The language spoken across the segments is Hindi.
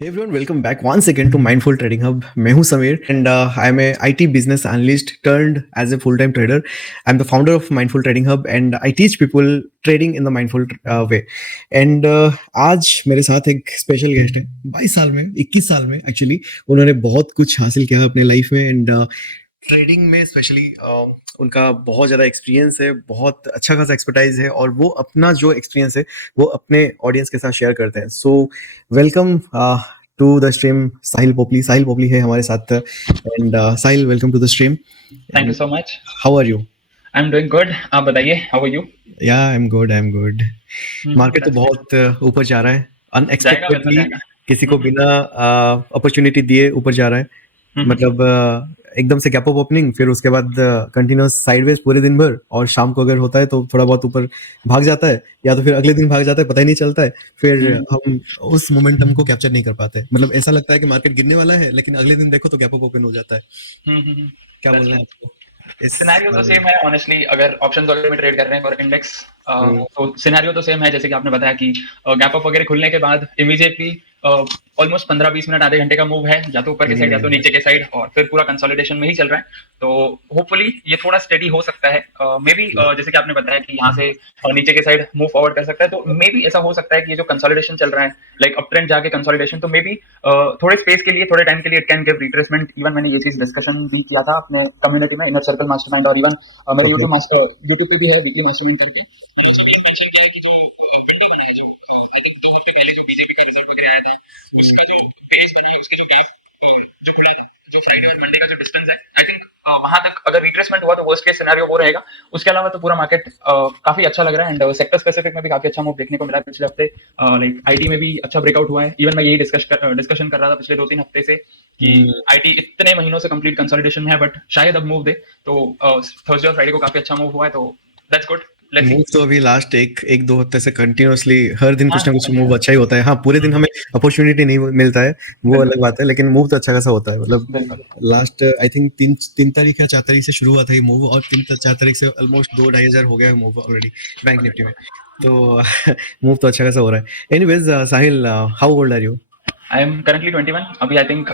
Hey everyone, welcome back once again to Mindful Trading Hub. मैं हूं Sameer and I'm a IT business analyst turned as a full-time trader. I'm the founder of Mindful Trading Hub and I teach people trading in the mindful way. And आज मेरे साथ एक स्पेशल गेस्ट है 22 साल में 21 साल में एक्चुअली उन्होंने बहुत कुछ हासिल किया अपने लाइफ में एंड ट्रेडिंग में स्पेशली उनका बहुत ज़्यादा एक्सपीरियंस है, बहुत अच्छा खासा एक्सपर्टाइज है और वो अपना जो एक्सपीरियंस है वो अपने ऑडियंस के साथ शेयर करते हैं. So welcome to the stream Sahil Popli. Sahil Popli है हमारे साथ and Sahil welcome to the stream. Thank you so much. How are you? I am doing good. आप बताइए, हाउ आर यू? या आई एम गुड. मार्केट तो बहुत ऊपर जा रहा है अनएक्सपेक्टेडली, किसी को बिना अपॉर्चुनिटी दिए ऊपर जा रहा है. मतलब एकदम से गैप अप ओपनिंग, फिर उसके बाद कंटिन्यूस साइडवेज पूरे दिन भर, और शाम को अगर होता है तो थोड़ा बहुत ऊपर भाग जाता है या तो फिर अगले दिन भाग जाता है, पता ही नहीं चलता है. फिर हम उस मोमेंटम को कैप्चर नहीं कर पाते. मतलब ऐसा लगता है कि मार्केट गिरने वाला है लेकिन अगले दिन देखो तो गैप अप ओपन हो जाता है. क्या बोलना है आपको? सिनेरियो तो सेम है ऑनेस्टली. अगर ऑप्शंस वगैरह में ट्रेड कर रहे हैं फॉर इंडेक्स तो सिनेरियो तो सेम है. जैसे कि आपने बताया कि गैप अप वगैरह खुलने के बाद इमीडिएटली ऑलमोस्ट 15-20 मिनट आधे घंटे का मूव है, या तो ऊपर के साइड या तो नीचे के साइड, और फिर पूरा कंसोलिडेशन में ही चल रहा है. तो होपफुली ये थोड़ा स्टेडी हो सकता है. मे बी जैसे कि आपने बताया कि यहाँ से नीचे के साइड मूव फॉरवर्ड कर सकता है, तो मे बी ऐसा हो सकता है कि ये जो कंसोलिडेशन चल रहा है, लाइक अप ट्रेंड जाके कंसोलिडेशन, तो मे बी थोड़े स्पेस के लिए, थोड़े टाइम के लिए it can give retracement. Even मैंने ये चीज डिस्कशन भी किया था अपने कम्युनिटी में, इनर सर्कल मास्टरमाइंड, और इवन मेरे यूट्यूब पे भी है वीकली मास्टरमाइंड करके. मेंशन किया है कि जो विंडो बना है, जो आई थिंक 2 हफ्ते पहले जो बीजेपी का रिजल्ट वगैरह आया था, उसका जो बेस बना है, उसके जो गैप जो खुला था, जो फ्राइडे और मंडे का जो डिस्टेंस है, आई थिंक वहां तक अगर रिट्रेसमेंट हुआ तो वर्स्ट केस सिनेरियो वो रहेगा. उसके अलावा तो पूरा मार्केट काफी अच्छा लग रहा है. एंड सेक्टर स्पेसिफिक में भी काफी अच्छा मूव देखने को मिला है पिछले हफ्ते. लाइक आईटी में भी अच्छा ब्रेकआउट हुआ है. इवन मैं यही डिस्कशन कर रहा था पिछले 2-3 हफ्ते से कि आईटी इतने महीनों से कंप्लीट कंसोलिडेशन में है, बट शायद अब मूव दे. तो थर्सडे और फ्राइडे को काफी अच्छा मूव हुआ है, तो दैट्स गुड. मूव तो अभी लास्ट एक दो हफ्ते से कंटिन्यूअसली हर दिन कुछ ना कुछ मूव अच्छा ही होता है. हाँ, पूरे दिन हमें अपॉर्चुनिटी नहीं मिलता है, वो अलग बात है, लेकिन मूव तो अच्छा खासा होता है. मतलब लास्ट आई थिंक 3 तारीख या 4 तारीख से शुरू हुआ था ये मूव, और 3-4 तारीख से ऑलमोस्ट 2-2.5 हजार हो गया है मूव ऑलरेडी बैंक निफ्टी में. तो मूव तो अच्छा खासा हो रहा है. Anyways Sahil, how old are you? I am currently 21. अभी आई थिंक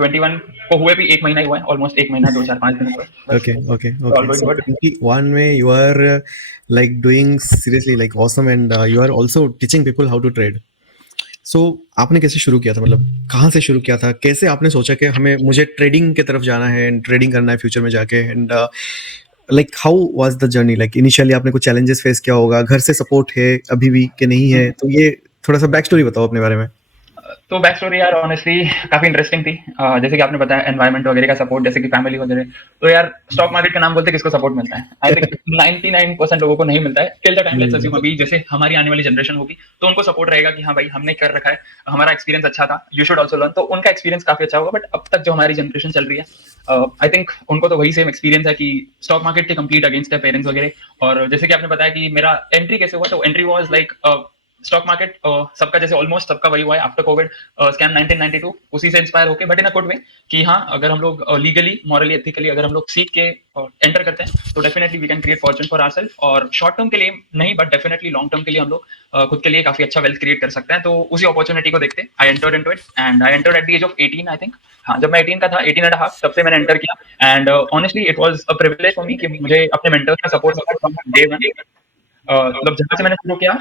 21 को हुए भी 1 महीना ही हुआ है, ऑलमोस्ट 1 महीना 2-4-5 दिन हुए. Okay. So 21 में you are like doing seriously like awesome and you are also teaching people how to trade. So आपने कैसे शुरू किया था? मतलब कहाँ से शुरू किया था? कैसे आपने सोचा कि मुझे ट्रेडिंग की तरफ जाना है एंड ट्रेडिंग करना है फ्यूचर में जाके, and like how was the journey? Like initially आपने कुछ चैलेंजेस फेस किया होगा, घर से सपोर्ट है अभी भी कि नहीं है? तो ये थोड़ा सा बैक स्टोरी बताओ अपने बारे में. तो बैक स्टोरी यार ऑनेस्टली काफी इंटरेस्टिंग थी. जैसे कि आपने बताया एनवायरनमेंट वगैरह का सपोर्ट, जैसे कि फैमिली वगैरह, तो यार स्टॉक मार्केट का नाम बोलते किसको सपोर्ट मिलता है? आई थिंक 99% लोगों को नहीं मिलता है till the time. Let's assume अभी जैसे हमारी आने वाली जनरेशन होगी तो उनको सपोर्ट रहेगा कि हाँ भाई हमने कर रखा है, हमारा एक्सपीरियंस अच्छा था, यू शुड ऑल्सो लर्न. तो उनका एक्सपीरियंस काफी अच्छा होगा. बट अब तक जो हमारी जनरेशन चल रही है, आई थिंक उनको तो वही सेम एक्सपीरियंस है कि स्टॉक मार्केट के कंप्लीट अगेंस्ट है पेरेंट्स वगैरह. और जैसे कि आपने बताया कि मेरा एंट्री कैसे हुआ, तो entry was like stock market सबका जैसे ऑलमोस्ट सबका वही हुआ है आफ्टर कोविड स्कैम 1992, उसी से इंस्पायर होके, but in a good way कि हाँ अगर हम लोग लीगली मॉरली एथिकली अगर हम लोग सीख के एंटर करते हैं तो definitely we can create fortune for ourselves. और शॉर्ट टर्म के लिए नहीं, बट डेफिनेटली लॉन्ग टर्म के लिए हम लोग खुद के लिए काफी अच्छा वेल्थ क्रिएट कर सकते हैं. तो उसी अपॉर्चुनिटी को देखते I entered into it, and I entered at the age of 18 I think. हाँ, जब मैं 18 का था, 18 एंड हाफ, तब से मैंने एंटर किया. And honestly it was a privilege for me कि मुझे अपने मेंटर्स का सपोर्ट मिला फ्रॉम डे वन. मतलब जहाँ से मैंने शुरू किया,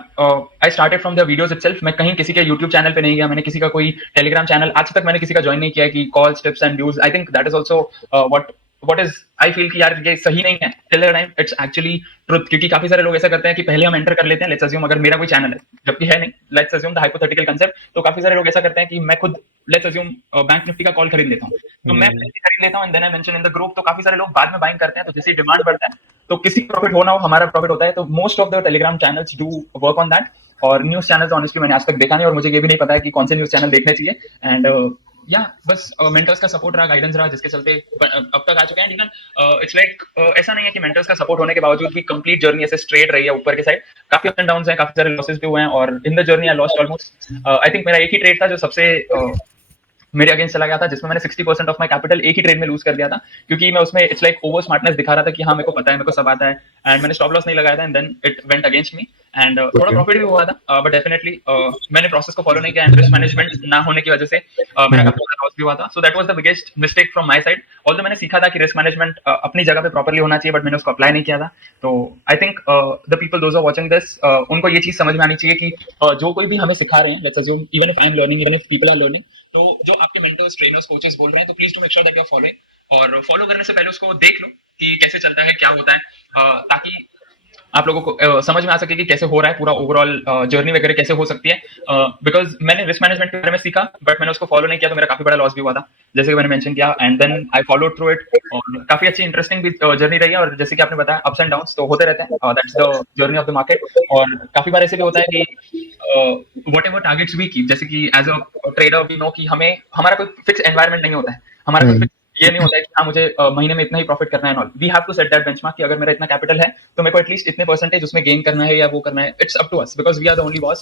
I started from the videos itself. मैं कहीं किसी के यूट्यूब चैनल पे नहीं गया, मैंने किसी का कोई टेलीग्राम चैनल, आज तक मैंने किसी का ज्वाइन नहीं किया कि calls tips and views. I think that is also what is I feel कि यार ये सही नहीं है till the time it's actually truth. क्योंकि काफी सारे लोग ऐसा करते हैं कि पहले हम एंटर कर लेते हैं, लेट्स अज्यूम अगर मेरा कोई चैनल है, जबकि है नहीं, let's assume the hypothetical concept. तो काफी सारे लोग ऐसा करते हैं कि मैं खुद लेट्स अज्यूम बैंक निफ्टी का कॉल खरीद लेता हूँ, तो मैं खरीद लेता हूँ and then I mention in the group. तो काफी सारे लोग बाद में बाइंग करते हैं, तो जैसे डिमांड बढ़ता है तो किसी प्रॉफिट हो ना हो, हमारा प्रॉफिट होता है. तो most of the Telegram channels do work on that. और न्यूज चैनल्स ऑनेस्टली मैंने आज तक देखा नहीं, और मुझे ये भी नहीं पता है कि कौन से न्यूज चैनल देखने चाहिए. एंड या बस मेंटर्स का सपोर्ट रहा, गाइडेंस रहा, जिसके चलते अब तक आ चुके हैं. इवन इट्स लाइक ऐसा नहीं है कि मेंटर्स का सपोर्ट होने के बावजूद भी कंप्लीट जर्नी ऐसे स्ट्रेट रही है ऊपर के साइड. काफी अप एंड डाउन्स हैं, काफी सारे लॉसेस भी हुए हैं, और in the journey I lost almost I think मेरा एक ही ट्रेड था जो सबसे मेरे अगेंस्ट चला गया था, जिसमें मैंने 60% ऑफ माय कैपिटल एक ही ट्रेड में लूज कर दिया था, क्योंकि मैं उसमें इट्स लाइक ओवर स्मार्टनेस दिखा रहा था कि हाँ मेरे को पता है, मेरे को सब आता है, एंड मैंने स्टॉप लॉस नहीं लगाया था, and then it went against me, and थोड़ा Okay. प्रॉफिट भी हुआ था, बट डेफिनेटली मैंने प्रोसेस को फॉलो नहीं किया, एंड रिस्क मैनेजमेंट ना होने की वजह से मेरा हम्म, काफी ज्यादा लॉस भी हुआ था। So that was the biggest mistake from my side. Although मैंने सीखा था कि रिस्क मैनेजमेंट अपनी जगह पे प्रॉपर्ली होना चाहिए, बट मैंने उसको अप्लाई नहीं किया था। तो I think the people those are watching this, उनको ये चीज समझ में आनी चाहिए कि जो कोई भी हमें सिखा रहे हैं, let's assume even if I am learning, even if people are learning, तो जो आपके मेंटर्स, ट्रेनर्स, कोचेस बोल रहे हैं, तो please to make sure that you are following, और फॉलो करने से पहले उसको देख लो कि कैसे चलता है, क्या होता है, ताकि आप लोगों को समझ में आ सके कि कैसे हो रहा है पूरा ओवरऑल जर्नी वगैरह कैसे हो सकती है। बिकॉज मैंने रिस्क मैनेजमेंट के बारे में सीखा, बट मैंने उसको फॉलो नहीं किया, तो मेरा काफी बड़ा लॉस भी हुआ था, जैसे कि मैंने मेंशन किया, and then I follow through it, और काफी अच्छी इंटरेस्टिंग भी जर्नी रही है, और जैसे कि आपने बताया अप्स एंड डाउन्स तो होते रहते हैं, that's the journey of the market. और काफी बार ऐसे भी होता है कि whatever targets we keep, जैसे कि as a trader we know कि हमें हमारा कोई फिक्स एनवायरमेंट नहीं होता है, हमारा कोई हम्म, ये नहीं होता है कि हाँ मुझे महीने में इतना ही प्रॉफिट करना है, we have to set that benchmark कि अगर मेरा इतना कैपिटल है तो मेरे को एटलीस्ट इतने परसेंटेज उसमें गेन करना है या वो करना है, it's up to us because we are the only boss.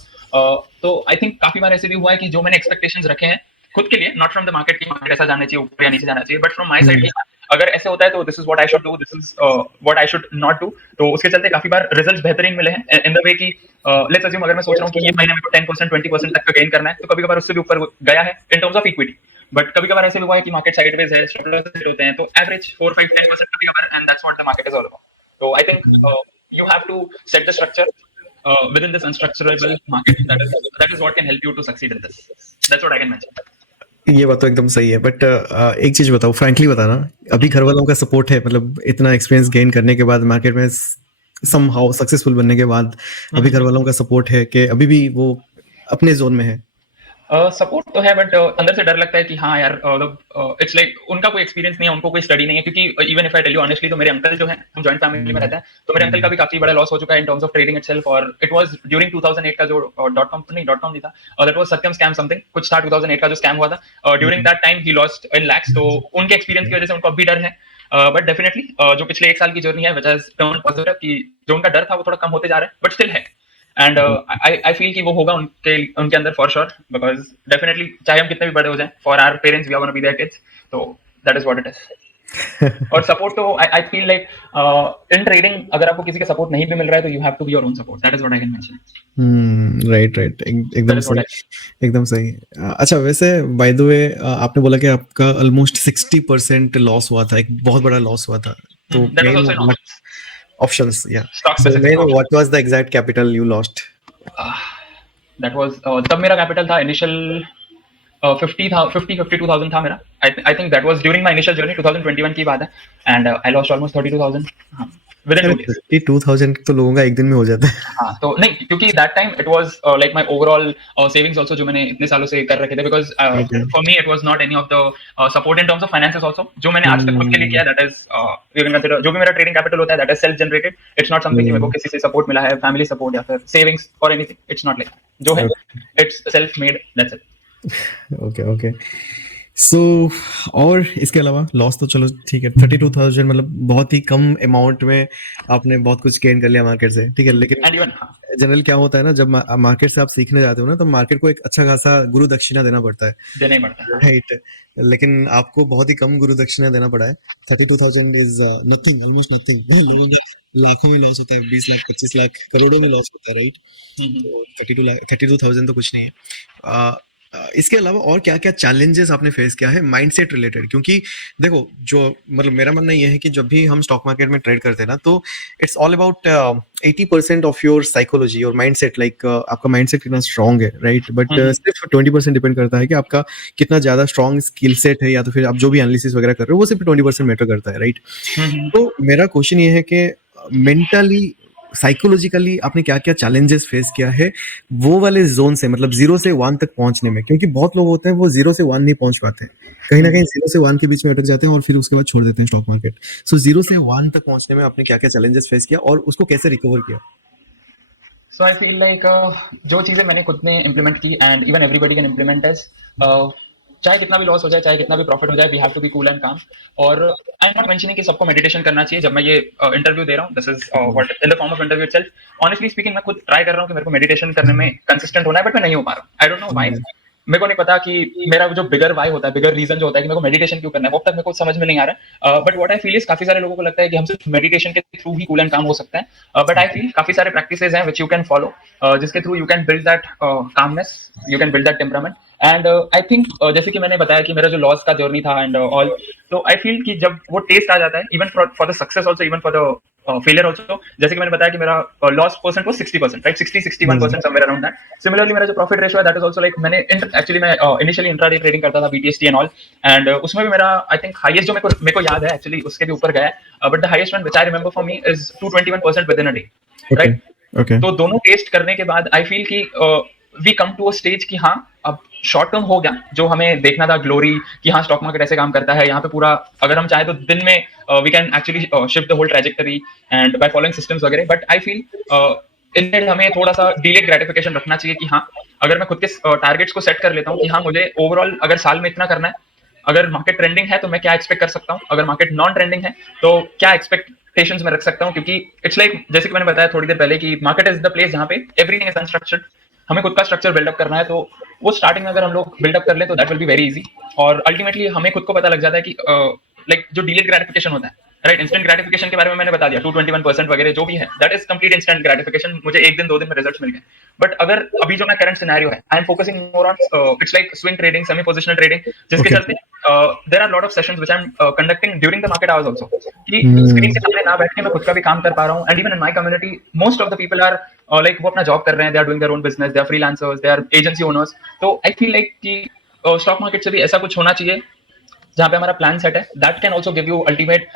तो आई थिंक काफी बार ऐसे भी हुआ है कि जो मैंने एक्सपेक्टेशंस रखे हैं खुद के लिए, नॉट फ्रॉम द मार्केट की मार्केट ऐसा जाना चाहिए ऊपर या नीचे जाना चाहिए, बट फ्रॉम माई साइड अगर ऐसे होता है तो this is what I should do, this is what I should not do. तो उसके चलते काफी बार रिजल्ट्स बेहतरीन मिले हैं इन द वे कि लेट्स अज्यूम अगर मैं सोच रहा हूँ कि ये महीने में 10% 20% तक का गेन करना है, तो कभी कभार उससे भी ऊपर गया है in terms of equity, but कभी कभार ऐसे भी हुआ है कि मार्केट साइडवेज है, स्टॉप लॉस हिट होते हैं, तो एवरेज 4 5 10% कभी कभार, and that's what the market is all about. तो I think you have to set the structure within this unstructurable market. That is what can help you to succeed in this. That's what I can mention. ये बात तो एकदम सही है, बट एक चीज बताओ, फ्रैंकली बताना, अभी घर वालों का सपोर्ट है, मतलब इतना एक्सपीरियंस गेन करने के बाद, मार्केट में समहाउ सक्सेसफुल बनने के बाद, अभी घर वालों का सपोर्ट है कि अभी भी वो अपने जोन में है? सपोर्ट तो है, बट अंदर से डर लगता है कि हाँ यार, इट्स लाइक उनका कोई एक्सपीरियंस नहीं है, उनको कोई स्टडी नहीं है, क्योंकि even if I tell you honestly, तो मेरे अंकल जो है, हम जॉइंट फैमिली में रहते हैं, तो मेरे अंकल का भी काफी बड़ा लॉस हो चुका है in terms of trading itself, और इट वाज ड्यूरिंग 2008 का जो .com नहीं था, that was Satyam scam something कुछ था, 2008 का जो स्कैम हुआ था, during that time he lost in lakhs. तो उनके एक्सपीरियंस की वजह से उनको अब भी डर है, बट डेफिनेटली जो पिछले 1 साल की जर्नी है, व्हिच हैज टर्न पॉजिटिव, कि जो उनका डर था वो थोड़ा कम होते जा रहा है, बट स्टिल है, एंड आई फील कि वो होगा उनके अंदर फॉर श्योर, बिकॉज डेफिनेटली चाहे हम कितने भी बड़े हो जाएं, for our parents we are gonna be there kids, तो that is what it is. और सपोर्ट तो I feel like in trading अगर आपको किसी का सपोर्ट नहीं भी मिल रहा है, तो you have to be your own support, that is what I can mention. Right right, एकदम दैट इज सही, व्हाट एकदम सही। अच्छा, वैसे बाय द वे, आपने बोला कि आपका ऑलमोस्ट 60% लॉस हुआ था, एक बहुत बड़ा लॉस हुआ था, तो that was also in options, या स्टॉक सो स्पेसिफिक मैं option. What was the exact capital you lost? That was तब मेरा कैपिटल था इनिशियल 52,000 था मेरा। आई think that was during my initial journey, 2021 की बात है, and I lost almost 32,000 with in 2 days. 32,000 तो लोगों का एक दिन में हो जाता है। हाँ, तो नहीं, क्योंकि that time it was like my overall savings also, जो मैंने इतने सालों से कर रखे थे, because okay. For me it was not any of the support in terms of finances also, जो मैंने आज तक खुद के लिए किया, that is you can consider, जो भी मेरा ट्रेडिंग कैपिटल होता है, that is self generated, it's not something कि मेरे को किसी से सपोर्ट मिला है, फैमिली सपोर्ट या फिर सेविंग्स और एनीथिंग, इट्स नॉट लाइक, जो है it's self made, that's it. Okay okay. So और इसके अलावा लॉस तो चलो ठीक है, 32,000 मतलब बहुत ही कम अमाउंट में आपने बहुत कुछ गेन कर लिया मार्केट से, ठीक है, लेकिन एंड इवन जनरल क्या होता है ना, जब मार्केट से आप सीखने जाते हो ना, तो मार्केट को एक अच्छा खासा गुरु दक्षिणा देना पड़ता है, देना ही पड़ता है। राइट? लेकिन आपको बहुत ही कम गुरु दक्षिणा देना पड़ा है। 32,000 इज नथिंग, ऑलमोस्ट नथिंग। लाखों में लॉस होता है, 20 लाख 25 लाख करोड़ों में लॉस होता है, राइट? 32,000 तो कुछ नहीं है। इसके अलावा और क्या क्या चैलेंजेस आपने फेस किया है माइंडसेट रिलेटेड? क्योंकि देखो, जो मतलब मेरा मानना ये है कि जब भी हम स्टॉक मार्केट में ट्रेड करते हैं ना, तो it's all about 80% of your psychology और माइंडसेट, लाइक आपका माइंडसेट कितना स्ट्रांग है, राइट? बट सिर्फ 20% डिपेंड करता है कि आपका कितना ज्यादा स्ट्रांग स्किल सेट है, या तो फिर आप जो भी एनालिसिस वगैरह कर रहे हो वो सिर्फ 20% मैटर करता है, राइट? तो मेरा क्वेश्चन ये है कि मेंटली, साइकोलॉजिकली आपने क्या क्या चैलेंजेस फेस किया है वो वाले जोन से, मतलब 0 से 1 तक पहुंचने में? क्योंकि बहुत लोग होते हैं वो 0 से 1 नहीं पहुंच पाते, कहीं ना कहीं 0 से 1 के बीच में अटक जाते हैं और फिर उसके बाद छोड़ देते हैं स्टॉक मार्केट। सो 0 से 1 तक पहुंचने में आपने क्या क्या चैलेंजेस फेस किया और उसको कैसे रिकवर किया? सो आई फील लाइक जो चीजें मैंने खुद ने इंप्लीमेंट की, and even everybody can implement as, चाहे कितना भी लॉस हो जाए, चाहे कितना भी प्रॉफिट हो जाए, we have to be cool and calm. और आई एम नॉट मेंशनिंग कि सबको मेडिटेशन करना चाहिए। जब मैं ये इंटरव्यू दे रहा हूँ, this is what in the form of interview itself, honestly speaking मैं खुद ट्राई कर रहा हूँ कि मेरे को मेडिटेशन करने में कंसिस्टेंट होना है, बट मैं नहीं हो पा रहा हूँ। आई डोंट नो व्हाई, मेरे को नहीं पता कि मेरा जो बिगर वाई होता है, बिगर रीजन जो होता है कि मेरे को मेडिटेशन क्यों करना है, वो अब तक मेरे को समझ में नहीं आ रहा है। But what I feel is काफी सारे लोगों को लगता है कि हम सिर्फ मेडिटेशन के थ्रू ही कूल एंड काम हो सकता है, बट आई फील काफी सारे प्रैक्टिसेस हैं विच यू कैन फॉलो, जिसके through you can build that calmness, you can build that temperament. And I think जैसे कि मैंने बताया कि मेरा जो लॉस का जर्नी था एंड ऑल, तो आई फील कि जब वो टेस्ट आ जाता है, even for the success also, even for the failure also, जैसे कि मैंने बताया कि मेरा लॉस परसेंट वो 60%, right, 60-61% somewhere around that. Similarly मेरा जो प्रॉफिट रेशियो है दैट इज ऑल्सो लाइक, मैंने एक्चुअली मैं इनिशियली इंट्राडे ट्रेडिंग करता था, बीटीएसटी एंड ऑल, एंड उसमें भी मेरा आई थिंक हाईएस्ट जो मेरे को याद है, एक्चुअली उसके भी ऊपर गया है, but the highest one which I remember for me is 221% within a day, okay right. Okay तो दोनों टेस्ट करने के बाद आई फील कि we come to a stage कि हाँ, अब शॉर्ट टर्म हो गया जो हमें देखना था, ग्लोरी कि हाँ स्टॉक मार्केट ऐसे काम करता है, यहाँ पे पूरा अगर हम चाहे तो दिन में we can actually shift the whole trajectory and by following systems वगैरह। बट आई फील इनमें हमें थोड़ा सा डिलेड ग्रेटिफिकेशन रखना चाहिए कि हाँ, अगर मैं खुद के टारगेट्स को सेट कर लेता हूँ कि हाँ मुझे ओवरऑल अगर साल में इतना करना है, अगर मार्केट ट्रेंडिंग है तो मैं क्या एक्सपेक्ट कर सकता हूँ, अगर मार्केट नॉन ट्रेंडिंग है तो क्या एक्सपेक्टेशंस में रख सकता हूँ, क्योंकि इट्स लाइक जैसे कि मैंने बताया थोड़ी देर पहले कि मार्केट इज द प्लेस जहाँ पे एवरीथिंग इज अनस्ट्रक्चर्ड, हमें खुद का स्ट्रक्चर बिल्डअप करना है, तो वो स्टार्टिंग में अगर हम लोग बिल्डअप कर ले तो that will be very easy, और अल्टीमेटली हमें खुद को पता लग जाता है कि लाइक जो डिलेड ग्रेटिफिकेशन होता है, राइट, इंस्टेंट ग्रेटिफिकेशन के बारे में मैंने बता दिया, 221% वगैरह जो भी है that is complete instant gratification, मुझे एक दिन दो दिन में रिजल्ट्स मिल गए। बट अगर अभी जो मैं करंट सिनेरियो है, I am focusing more on it's like swing trading, semi positional trading, जिसके ओके चलते there are lot of sessions which I am conducting during the market hours also, कि स्क्रीन के सामने ना बैठ के मैं खुद का भी काम कर पा रहा हूँ, and even in my community most of the people are like वो अपना जॉब कर रहे हैं, they are doing their own business, they are freelancers, they are agency owners, तो आई फील लाइक कि स्टॉक मार्केट से भी ऐसा कुछ होना चाहिए जहाँ पे हमारा प्लान सेट है, that can also give you ultimate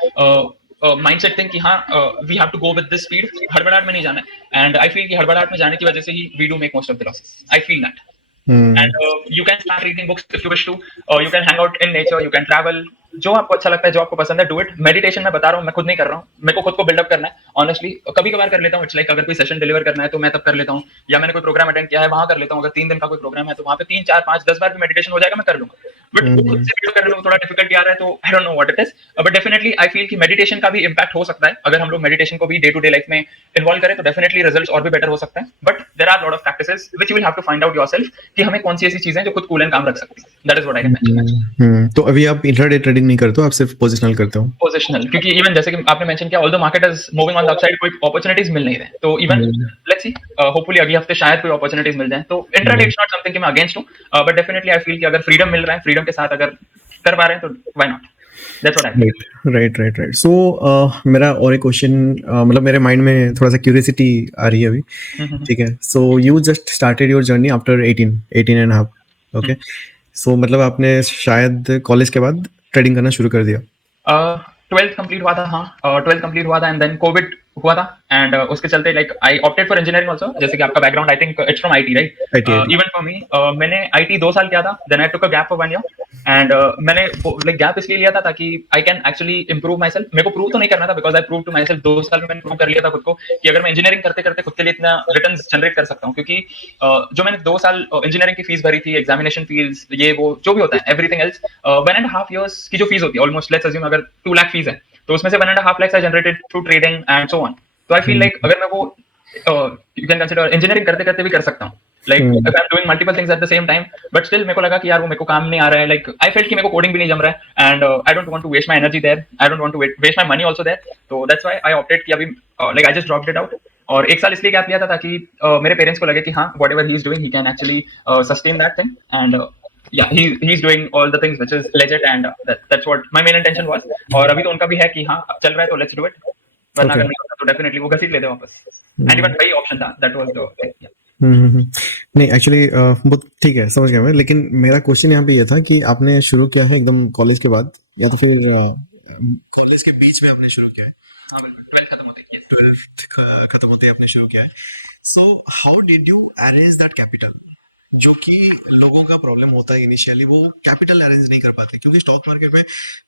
mindset thing कि हाँ we have to go with this speed, हड़बड़ाहट में नहीं जाना है, एंड आई फील कि हड़बड़ाहट में जाने की वजह से ही we do make most of the losses, I feel that. Hmm And you can start reading books if you wish to. You can hang out in nature, you can travel. जो आपको अच्छा लगता है, जो आपको पसंद है, डू इट। मेडिटेशन मैं बता रहा हूँ, मैं खुद नहीं कर रहा हूँ, मेरे को खुद को बिल्डअप करना है ऑनेस्टली, कभी कभार कर लेता हूँ, इट्स लाइक अगर कोई सेशन डिलीवर करना है तो मैं तब कर लेता हूँ, या मैंने कोई प्रोग्राम अटेंड किया है वहां कर लेता हूँ, अगर 3 दिन का कोई प्रोग्राम है तो वहां पे 3 4 5 10 बार भी मेडिटेशन हो जाएगा, मैं कर लूंगा। बट वो खुद से बिल्ड करने में थोड़ा डिफिकल्टी आ रहा है, तो I don't know what it is, but definitely I feel कि मेडिटेशन का भी इम्पैक्ट हो सकता है, अगर हम लोग मेडिटेशन को भी डे टू डे लाइफ में इन्वॉल्व करें तो डेफिनेटली रिजल्ट्स और भी बेटर हो सकते हैं। But there are lot of practices which you will have to find out yourself कि हमें कौन सी ऐसी चीजें जो खुद कूल एंड काम रख सकती है, that is what I can mention. तो अभी आप इंट्राडे ट्रेडिंग नहीं करते हो, आप सिर्फ पोजिशनल करते हो? पोजिशनल, क्योंकि इवन जैसे कि आपने मेंशन किया, although market is moving on the upside, कोई अपॉर्चुनिटीज मिल नहीं रहे, तो इवन लेट्स सी, होपफुली अगले हफ्ते शायद कोई अपॉर्चुनिटीज मिल जाए, तो इंट्राडे इज नॉट समथिंग कि मैं अगेंस्ट हूं, बट डेफिनेटली आई फील कि अगर फ्रीडम मिल रहा है, फ्रीडम के साथ अगर कर पा रहे हैं तो why not, that's what I feel. Right. So मेरा और एक क्वेश्चन, मतलब मेरे माइंड में थोड़ा सा क्यूरियोसिटी आ रही है अभी, ठीक है? So you just started your journey after 18 and half, okay? So मतलब आपने शायद कॉलेज के बाद ट्रेडिंग करना शुरू कर दिया? 12th कंप्लीट हुआ था, हाँ 12th कंप्लीट हुआ था, एंड देन कोविड हुआ था, एंड उसके चलते like I opted for engineering also, जैसे कि आपका background I think it's from IT, right? IT. Even for me, मैंने आईटी 2 साल किया था, then I took a gap for 1 year, and मैंने लाइक गैप इसलिए लिया था ताकि I can actually improve myself. मेरे को प्रूव तो नहीं करना था, because I prove to myself, 2 साल में मैंने प्रूव कर लिया था खुद को कि अगर मैं इंजीनियरिंग करते करते खुद के लिए इतना रिटर्न्स जनरेट कर सकता हूँ, क्योंकि जो मैंने 2 साल इंजीनियरिंग की फीस भरी थी, एग्जामिनेशन फीस, ये वो जो भी होता है, एवरीथिंग एल्स, 1.5 years की जो फीस होती है, ऑलमोस्ट लेट्स अज्यूम अगर 2 लाख फीस है, तो उसमें से 1.5 lakhs I generated through trading and so on. तो आई फील लाइक अगर मैं वो यू कैन कंसीडर इंजीनियरिंग करते करते भी कर सकता हूँ, like if I am doing multiple things at the same time, but still मेरे को लगा कि यार वो मेरे को काम नहीं आ रहा है, लाइक आई फेल्ट कि मेरे को कोडिंग भी नहीं जम रहा है, and I don't want to waste my energy there, I don't want to waste my money also there, तो दैट्स व्हाई आई ऑप्टेड कि अभी like I just dropped it out, और 1 साल इसलिए गैप लिया था ताकि मेरे पेरेंट्स को लगे कि हाँ whatever he is doing he can actually sustain that thing, and yeah he's doing all the things which is legit, and that's what my main intention was, और अभी तो उनका भी है कि हाँ अब चल रहा है तो let's do it, वरना अगर नहीं होता तो डेफिनेटली वो घसीट लेते वापस, एंड इवन वही ऑप्शन था, that was the नहीं एक्चुअली वो ठीक है, समझ गया मैं, लेकिन मेरा क्वेश्चन यहाँ पे ये था कि आपने शुरू किया है एकदम कॉलेज के बाद, या तो फिर कॉलेज के बीच में आपने शुरू किया है? हाँ बिल्कुल, 12th खत्म होते ही, yes. 12th खत्म होते ही आपने शुरू किया है। So how did you arrange that capital, जो कि लोगों का प्रॉब्लम होता है इनिशियली, वो कैपिटल अरेंज नहीं कर पाते, क्योंकि स्टॉक मार्केट में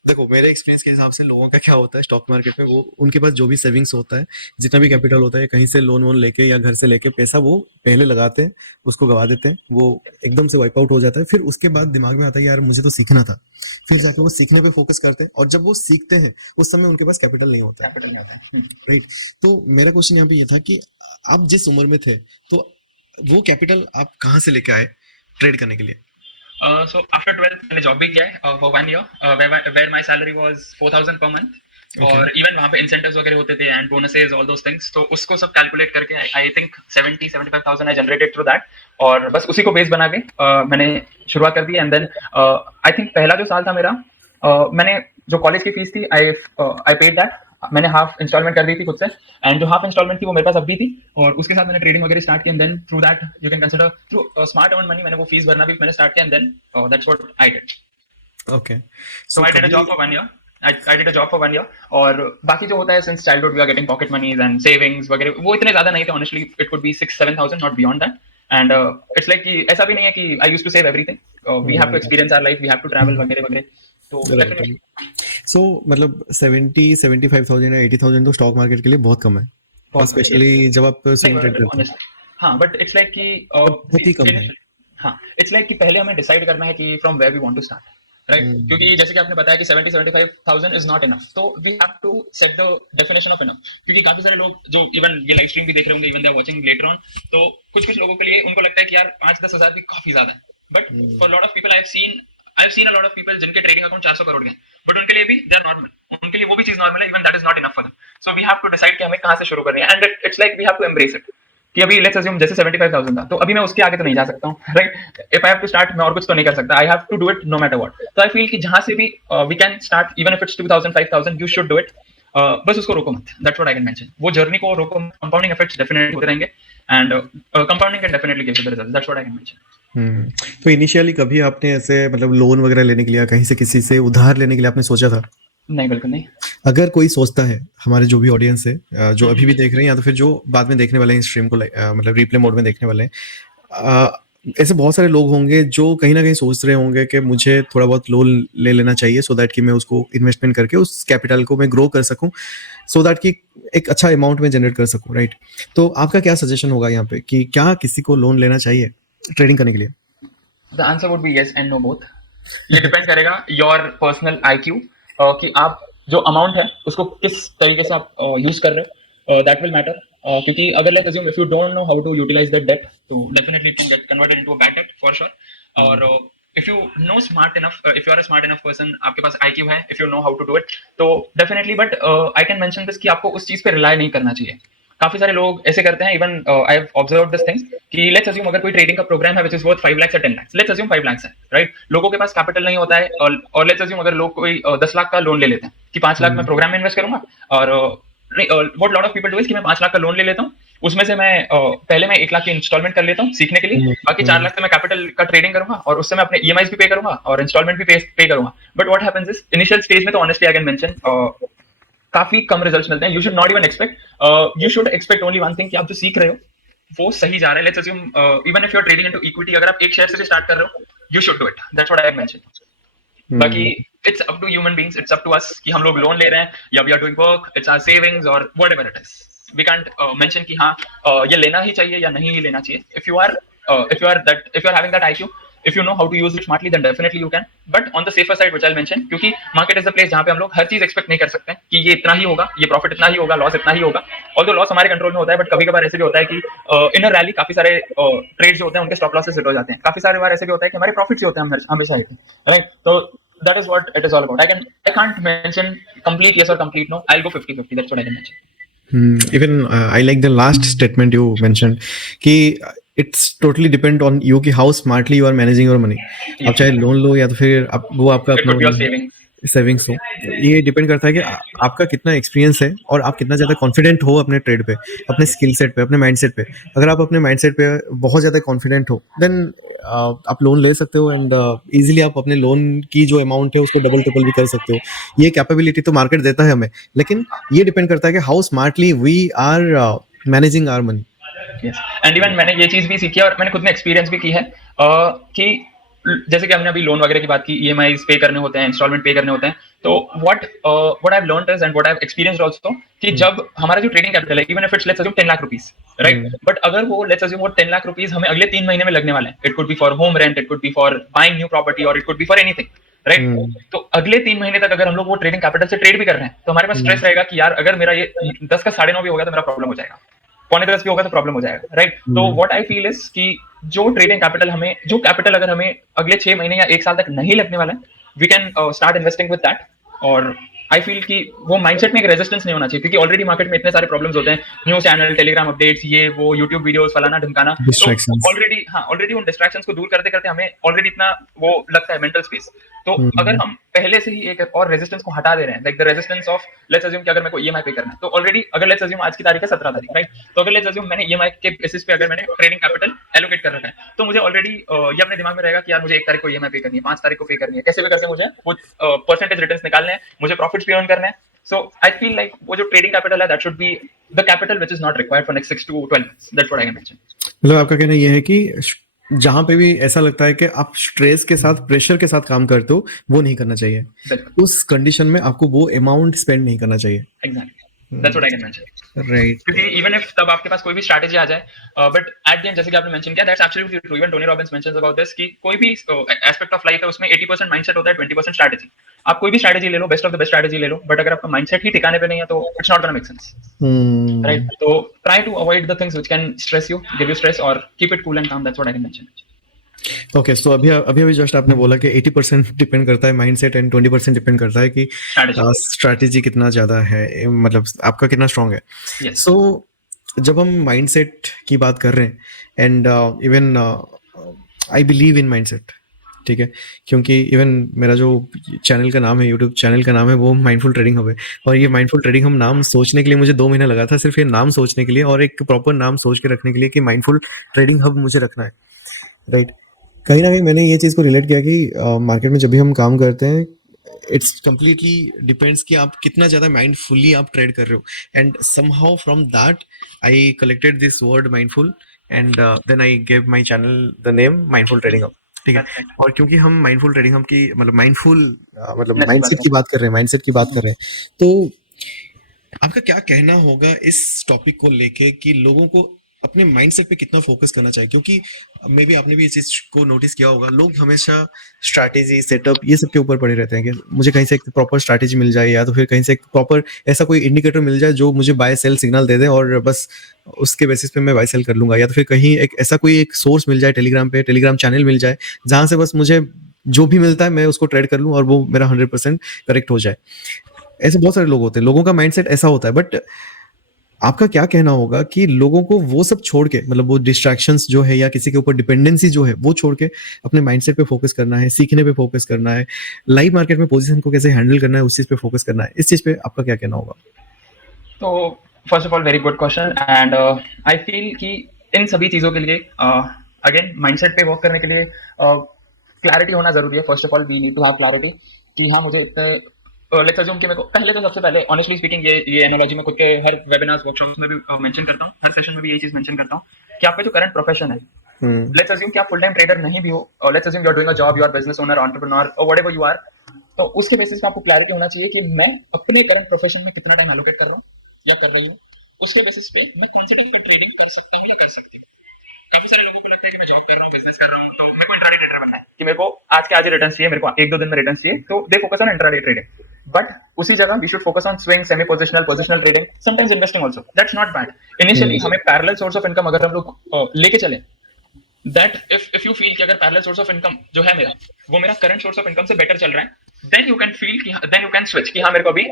देखो, मेरे एक्सपीरियंस के हिसाब से लोगों का क्या होता है स्टॉक मार्केट में, वो उनके पास जो भी सेविंग्स होता है, जितना भी कैपिटल होता है, कहीं से लोन वोन लेके या घर से लेके पैसा वो पहले लगाते हैं, उसको गवा देते हैं, वो एकदम से वाइप आउट हो जाता है, फिर उसके बाद दिमाग में आता है यार मुझे तो सीखना था, फिर जाके वो सीखने पे फोकस करते हैं, और जब वो सीखते हैं उस समय उनके पास कैपिटल नहीं होता है, कैपिटल नहीं होता है, राइट? तो मेरा क्वेश्चन यहाँ पे ये था कि आप जिस उम्र में थे, तो वो कैपिटल आप कहाँ से लेके आए ट्रेड करने के लिए? So after 12th मैंने जॉब भी किया है for 1 year where my salary was 4,000 per month. Okay. और इवन वहाँ पे इंसेंटिव्स वगैरह होते थे and bonuses all those things, तो उसको सब कैलकुलेट करके I think 70-75,000 I generated through that, और बस उसी को बेस बना के मैंने शुरुआत कर दी। एंड देन आई थिंक पहला जो साल था मेरा, मैंने जो कॉलेज की फीस थी आई पेड दैट, मैंने हाफ इंस्टॉलमेंट कर दी थी खुद से, एंड जो हाफ इंस्टॉलमेंट थी वो मेरे पास अब भी थी, और उसके साथ मैंने ट्रेडिंग वगैरह स्टार्ट किया। And then through that you can consider through smart earn money, मैंने वो फीस भरना भी मैंने स्टार्ट किया, and then that's what I did. Okay. So I did a job for 1 year. I did a job for 1 year, और बाकी जो होता है since childhood we are getting pocket monies and savings वगैरह, वो इतने ज्यादा नहीं थे honestly, it could be 6-7,000 not beyond that, and it's like कि ऐसा भी नहीं है कि I used to save everything, we have to experience our life, we have to travel वगैरह वगैरह, तो definitely So मतलब 70-75,000 या 80,000 तो स्टॉक मार्केट के लिए बहुत कम है, बहुत स्पेशली जब आप स्विंग ट्रेड करते हो। honestly हाँ, but it's like कि बहुत ही कम है। हाँ, it's like कि पहले हमें डिसाइड करना है कि from where we want to start, right क्योंकि जैसे कि आपने बताया कि 70-75,000 इज नॉट इनफ, तो we have to set the definition of enough, क्योंकि काफी सारे लोग जो इवन ये लाइव स्ट्रीम भी देख रहे होंगे, even they are watching later on, तो कुछ कुछ लोगों के लिए उनको लगता है कि यार 5-10 हजार भी काफी ज्यादा है, but for lot of people I have seen a lot of people जिनके ट्रेडिंग अकाउंट 400 करोड़ के, बट उनके लिए भी दे आर नॉर्मल, उनके लिए वो भी चीज नॉर्मल है, even that is not enough for them, so we have to decide कि हमें कहां से शुरू करनी है, and it's like we have to embrace it कि अभी लेट्स अज्यूम जैसे 75,000 था, तो अभी मैं उसके आगे तो नहीं जा सकता हूँ, right, if I have to start मैं और कुछ तो नहीं कर सकता, I have to do it no matter what, तो आई फील कि जहां से भी we can start, even if it's 2,000 5,000 you should do it, बस उसको रोको मत, that's what I can mention, वो जर्नी को रोको, कंपाउंडिंग इफेक्ट्स डेफिनेटली होते रहेंगे, and compounding can definitely give you the result, that's what I can mention. तो इनिशियली कभी आपने ऐसे मतलब लोन वगैरह लेने के लिए, कहीं से किसी से उधार लेने के लिए आपने सोचा था? नहीं, बिल्कुल नहीं। अगर कोई सोचता है, हमारे जो भी ऑडियंस है, जो अभी भी देख रहे हैं या तो फिर जो बाद में देखने वाले हैं स्ट्रीम को, मतलब रिप्ले मोड में देखने वाले हैं, ऐसे बहुत सारे लोग होंगे जो कहीं ना कहीं सोच रहे होंगे कि मुझे थोड़ा बहुत लोन ले लेना चाहिए सो दैट कि मैं उसको इन्वेस्टमेंट करके उस कैपिटल को मैं ग्रो कर सकूं, सो दैट कि एक अच्छा अमाउंट में जनरेट कर सकूं, राइट? तो आपका क्या सजेशन होगा यहाँ पे कि क्या किसी को लोन लेना चाहिए ट्रेडिंग करने के लिए? The answer would be yes and no both. ये डिपेंड करेगा योर पर्सनल IQ, कि आप जो अमाउंट है उसको किस तरीके से आप यूज कर रहे हो, दैट विल मैटर, क्योंकि अगर let's assume if you don't know how to utilize that debt, तो definitely it can get converted into a bad debt for sure, और if you know smart enough, if you are a smart enough person, आपके पास IQ है, if you know how to do it, तो definitely, but I can mention this कि आपको उस चीज पे रिलाई नहीं करना चाहिए। काफी सारे लोग ऐसे करते हैं, even I have observed this things कि लेट्स अज्यूम अगर कोई ट्रेडिंग का प्रोग्राम है व्हिच इज वर्थ 5 लाख या 10 लाख, लेट्स अज्यूम 5 लाख है, राइट, लोगों के पास कैपिटल नहीं होता है, और लेट्स अज्यूम अगर लोग कोई 10 लाख का लोन ले लेते हैं कि 5 लाख मैं प्रोग्राम में इन्वेस्ट करूंगा, और what lot of people do is कि मैं 5 लाख का लोन ले लेता हूँ, उसमें से मैं पहले मैं 1 लाख की इंस्टॉलमेंट कर लेता हूँ सीखने के लिए, बाकी 4 लाख से मैं कैपिटल का ट्रेडिंग करूंगा, और उससे मैं अपने EMIs भी पे करूंगा और इंस्टॉलमेंट भी पे करूंगा, but what happens is initial stage में तो ऑनेस्टली आई कैन मेंशन काफी कम रिजल्ट्स मिलते हैं, you should not even expect, you should expect only one thing कि आप जो सीख रहे हो वो सही जा रहा है, let's assume even if you are trading into equity, अगर आप एक शेयर से स्टार्ट कर रहे हो, you should do it, that's what I mention. बाकी it's up to human beings, it's up to us कि हम लोग लोन ले रहे हैं या we are doing work, it's our savings और whatever it is, we can't mention कि हाँ ये लेना ही चाहिए या नहीं लेना चाहिए, if you are having that IQ, if you know how to use it smartly then definitely you can, but on the safer side which I'll mention, क्योंकि market is the place जहाँ पे हम लोग हर चीज एक्सपेक्ट नहीं कर सकते कि ये इतना ही होगा, ये प्रॉफिट इतना ही होगा, लॉस इतना ही होगा, although लॉस हमारे कंट्रोल में होता है, बट कभी कभार ऐसे भी होता है कि इन अ रैली काफी सारे ट्रेड्स जो होते हैं उनके स्टॉप लॉसेस हिट हो जाते हैं, काफी सारे बार ऐसे भी होता है कि हमारे प्रॉफिट्स ही होते हैं हमेशा हिट, राइट, तो that is what it is all about. I can't mention complete yes or complete no, I'll go 50-50, that's what I can mention. Even I like the last statement you mentioned कि it's totally depend on you कि how smartly you are managing your money. आप चाहे लोन लो या तो फिर आप वो आपका अपना सेविंग्स हो, ये डिपेंड करता है कि आपका कितना एक्सपीरियंस है और आप कितना ज़्यादा कॉन्फिडेंट हो अपने ट्रेड पे, अपने स्किल सेट पे, अपने माइंडसेट पे। अगर आप अपने माइंडसेट पे बहुत ज़्यादा कॉन्फिडेंट हो देन आप लोन ले सकते हो एंड इजीली आप अपने लोन की जो अमाउंट है उसको डबल ट्रिपल भी कर सकते हो। ये कैपेबिलिटी तो मार्केट देता है हमें, लेकिन ये डिपेंड करता है कि how smartly we are managing our money. And even मैंने ये चीज भी सीखी है और मैंने खुद में एक्सपीरियंस भी की है कि जैसे कि हमने अभी लोन वगैरह की बात की, EMIs पे करने होते हैं, इंस्टॉलमेंट पे करने होते हैं, तो what I have learned is and what I have experienced also कि जब हमारा जो ट्रेडिंग कैपिटल है, even if it's let's assume 10 lakh rupees, right, but अगर वो लेट्स अज्यूम वो 10 लाख रुपीस हमें अगले 3 महीने में लगने वाले हैं, it could be for home rent, it could be for buying new property और it could be for anything, right, तो अगले 3 महीने तक अगर हम लोग वो ट्रेडिंग कैपिटल से ट्रेड भी कर रहे हैं तो हमारे पास स्ट्रेस रहेगा कि यार अगर मेरा ये 10 का 9.5 भी हो गया तो मेरा प्रॉब्लम हो जाएगा, पौने 10 भी होगा तो प्रॉब्लम हो जाएगा, राइट? तो व्हाट आई फील इज कि जो ट्रेडिंग कैपिटल हमें, जो कैपिटल अगर हमें अगले 6 महीने या 1 साल तक नहीं लगने वाला है, we can start investing with that. और आई फील कि वो माइंडसेट में एक रेजिस्टेंस नहीं होना चाहिए, क्योंकि ऑलरेडी मार्केट में इतने सारे प्रॉब्लम्स होते हैं, न्यूज चैनल, टेलीग्राम अपडेट्स, ये वो, यूट्यूब वीडियोस, फलाना ढमकाना। तो डिस्ट्रैक्शंस। ऑलरेडी उन डिस्ट्रैक्शंस को दूर करते करते हमें ऑलरेडी इतना वो लगता है मेंटल स्पेस। तो अगर हम पहले से ही एक और रेजिस्टेंस को हटा दे रहे हैं, like the resistance of, let's assume कि अगर मेरे को ईएमआई पे करना है, तो ऑलरेडी अगर लेट्स अज्यूम आज की तारीख है 17 तारीख, राइट? तो अगर लेट्स अज्यूम मैंने ईएमआई के बेसिस पे अगर मैंने ट्रेडिंग कैपिटल एलोकेट कर रखा है, तो मुझे ऑलरेडी ये अपने दिमाग में रहेगा कि यार मुझे 1 तारीख को ईएमआई पे करनी है, 5 तारीख को पे करनी है, कैसे भी करके मुझे वो परसेंटेज रिटर्न्स निकालने हैं, मुझे प्रॉफिट्स भी अर्न करने हैं। So I feel like वो जो trading capital है, that should be the capital which is not required for next 6 to 12 months. That's what I can mention. मतलब आपका कहना ये है कि जहां पे भी ऐसा लगता है कि आप स्ट्रेस के साथ, प्रेशर के साथ काम करते हो, वो नहीं करना चाहिए। बिल्कुल, उस कंडीशन में आपको वो अमाउंट स्पेंड नहीं करना चाहिए। exactly. That's what I can mention. Right. क्योंकि इवन इफ तब आपके पास कोई भी स्ट्रैटेजी आ जाए, बट एट द एंड जैसे कि आपने मेंशन किया, that's absolutely true. Even Tony Robbins mentions about this कि कोई भी एस्पेक्ट ऑफ लाइफ है, उसमें 80% माइंडसेट होता है, 20% स्ट्रैटेजी। आप कोई भी स्ट्रैटेजी ले लो, best of the best strategy ले लो, बट अगर आपका माइंडसेट ही ठिकाने पे नहीं है, तो it's not gonna make sense, right? तो try to avoid the things which can stress you, give you stress, और keep it cool and calm. That's what I can mention. Okay, so अभी जस्ट आपने बोला कि 80% डिपेंड करता है माइंडसेट एंड 20% डिपेंड करता है कि स्ट्रैटेजी कितना ज़्यादा है, मतलब आपका कितना स्ट्रांग है। Yes. सो जब हम माइंडसेट की बात कर रहे हैं, and even I believe in mindset, ठीक है, क्योंकि इवन मेरा जो चैनल का नाम है, यूट्यूब चैनल का नाम है, वो माइंडफुल ट्रेडिंग हब है। और ये माइंडफुल ट्रेडिंग हब नाम सोचने के लिए मुझे 2 महीना लगा था, सिर्फ ये नाम सोचने के लिए, और एक प्रॉपर नाम सोच के रखने के लिए कि माइंडफुल ट्रेडिंग हब मुझे रखना है, राइट? कहीं ना कहीं मैंने ये चीज़ को रिलेट किया कि मार्केट में जब भी हम काम करते हैं, इट्स कम्प्लीटली डिपेंड्स कि आप कितना ज़्यादा माइंडफुली आप ट्रेड कर रहे हो। And somehow from that I collected this word mindful, and then I gave my channel the name Mindful Trading Hub, ठीक है। और क्योंकि हम माइंडफुल ट्रेडिंग हब की मतलब माइंडफुल मतलब माइंडसेट की बात कर रहे हैं, माइंडसेट की बात कर रहे हैं, तो आपका क्या कहना होगा इस टॉपिक को लेके कि लोगों को अपने माइंडसेट पे कितना फोकस करना चाहिए? क्योंकि मे बी आपने भी इस चीज को नोटिस किया होगा, लोग हमेशा स्ट्रैटेजी, सेटअप, ये सब के ऊपर पड़े रहते हैं कि मुझे कहीं से एक प्रॉपर स्ट्रैटेजी मिल जाए, या तो फिर कहीं से एक प्रॉपर ऐसा कोई इंडिकेटर मिल जाए जो मुझे बाय सेल सिग्नल दे दे, और बस उसके बेसिस पे मैं बाय सेल कर लूंगा। या तो फिर कहीं एक ऐसा कोई एक सोर्स मिल जाए, टेलीग्राम पे टेलीग्राम चैनल मिल जाए, जहां से बस मुझे जो भी मिलता है मैं उसको ट्रेड कर लूँ और वो मेरा 100% करेक्ट हो जाए। ऐसे बहुत सारे लोग होते हैं, लोगों का माइंडसेट ऐसा होता है। बट आपका क्या कहना होगा कि लोगों को वो सब छोड़ के, मतलब वो डिस्ट्रैक्शंस जो है या किसी के ऊपर डिपेंडेंसी जो है, वो छोड़ के अपने माइंडसेट पे फोकस करना है, सीखने पे फोकस करना है, लाइव मार्केट में पोजीशन को कैसे हैंडल करना है, उस चीज पे फोकस करना है। इस चीज पे आपका क्या कहना होगा? तो first of all very good question, and I feel कि इन सभी चीज़ों के लिए अगेन माइंडसेट पे वर्क करने के लिए क्लैरिटी होना जरूरी है। First of all we need to have clarity कि हाँ मुझे इतने लेट्स अज्यूम कि मेरे को पहले, तो सबसे पहले ऑनेस्टली स्पीकिंग, ये एनालॉजी में खुद के हर वेबिनार्स, वर्कशॉप्स में भी मेंशन करता हूँ, हर सेशन में भी यही चीज मेंशन करता हूँ कि आपका जो करंट प्रोफेशन है, लेट्स अज्यूम कि आप फुल टाइम ट्रेडर नहीं भी हो, let's assume you are doing a job, you are business owner, entrepreneur, और व्हाटएवर यू आर, तो उसके बेसिस पे आपको क्लैरिटी होना चाहिए कि मैं अपने करंट प्रोफेशन में कितना टाइम एलोकेट कर रहा हूँ या कर रही हूँ। उसके बेसिस पे मैं कौन सी टाइप की ट्रेडिंग कर सकता हूँ या कर सकती हूँ। काफी सारे लोगों को लगता है कि मैं जॉब कर रहा हूँ, बिजनेस कर रहा हूँ, तो मेरे को इंट्राडे ट्रेडर बनना है, कि मेरे को आज के आज ही रिटर्न चाहिए, मेरे को 1-2 दिन में रिटर्न चाहिए, तो they focus on intraday trading. But उसी जगह we should focus on swing, semi positional, positional trading, sometimes investing also, that's not bad. Initially हमें पैरेलल सोर्स ऑफ इनकम अगर हम लोग लेके चले, दैट इफ यू फील कि अगर पैरेलल सोर्स ऑफ इनकम जो है मेरा, वो मेरा करंट सोर्स ऑफ इनकम से बेटर चल रहा है, then you can feel कि then you can switch कि हाँ मेरे को अभी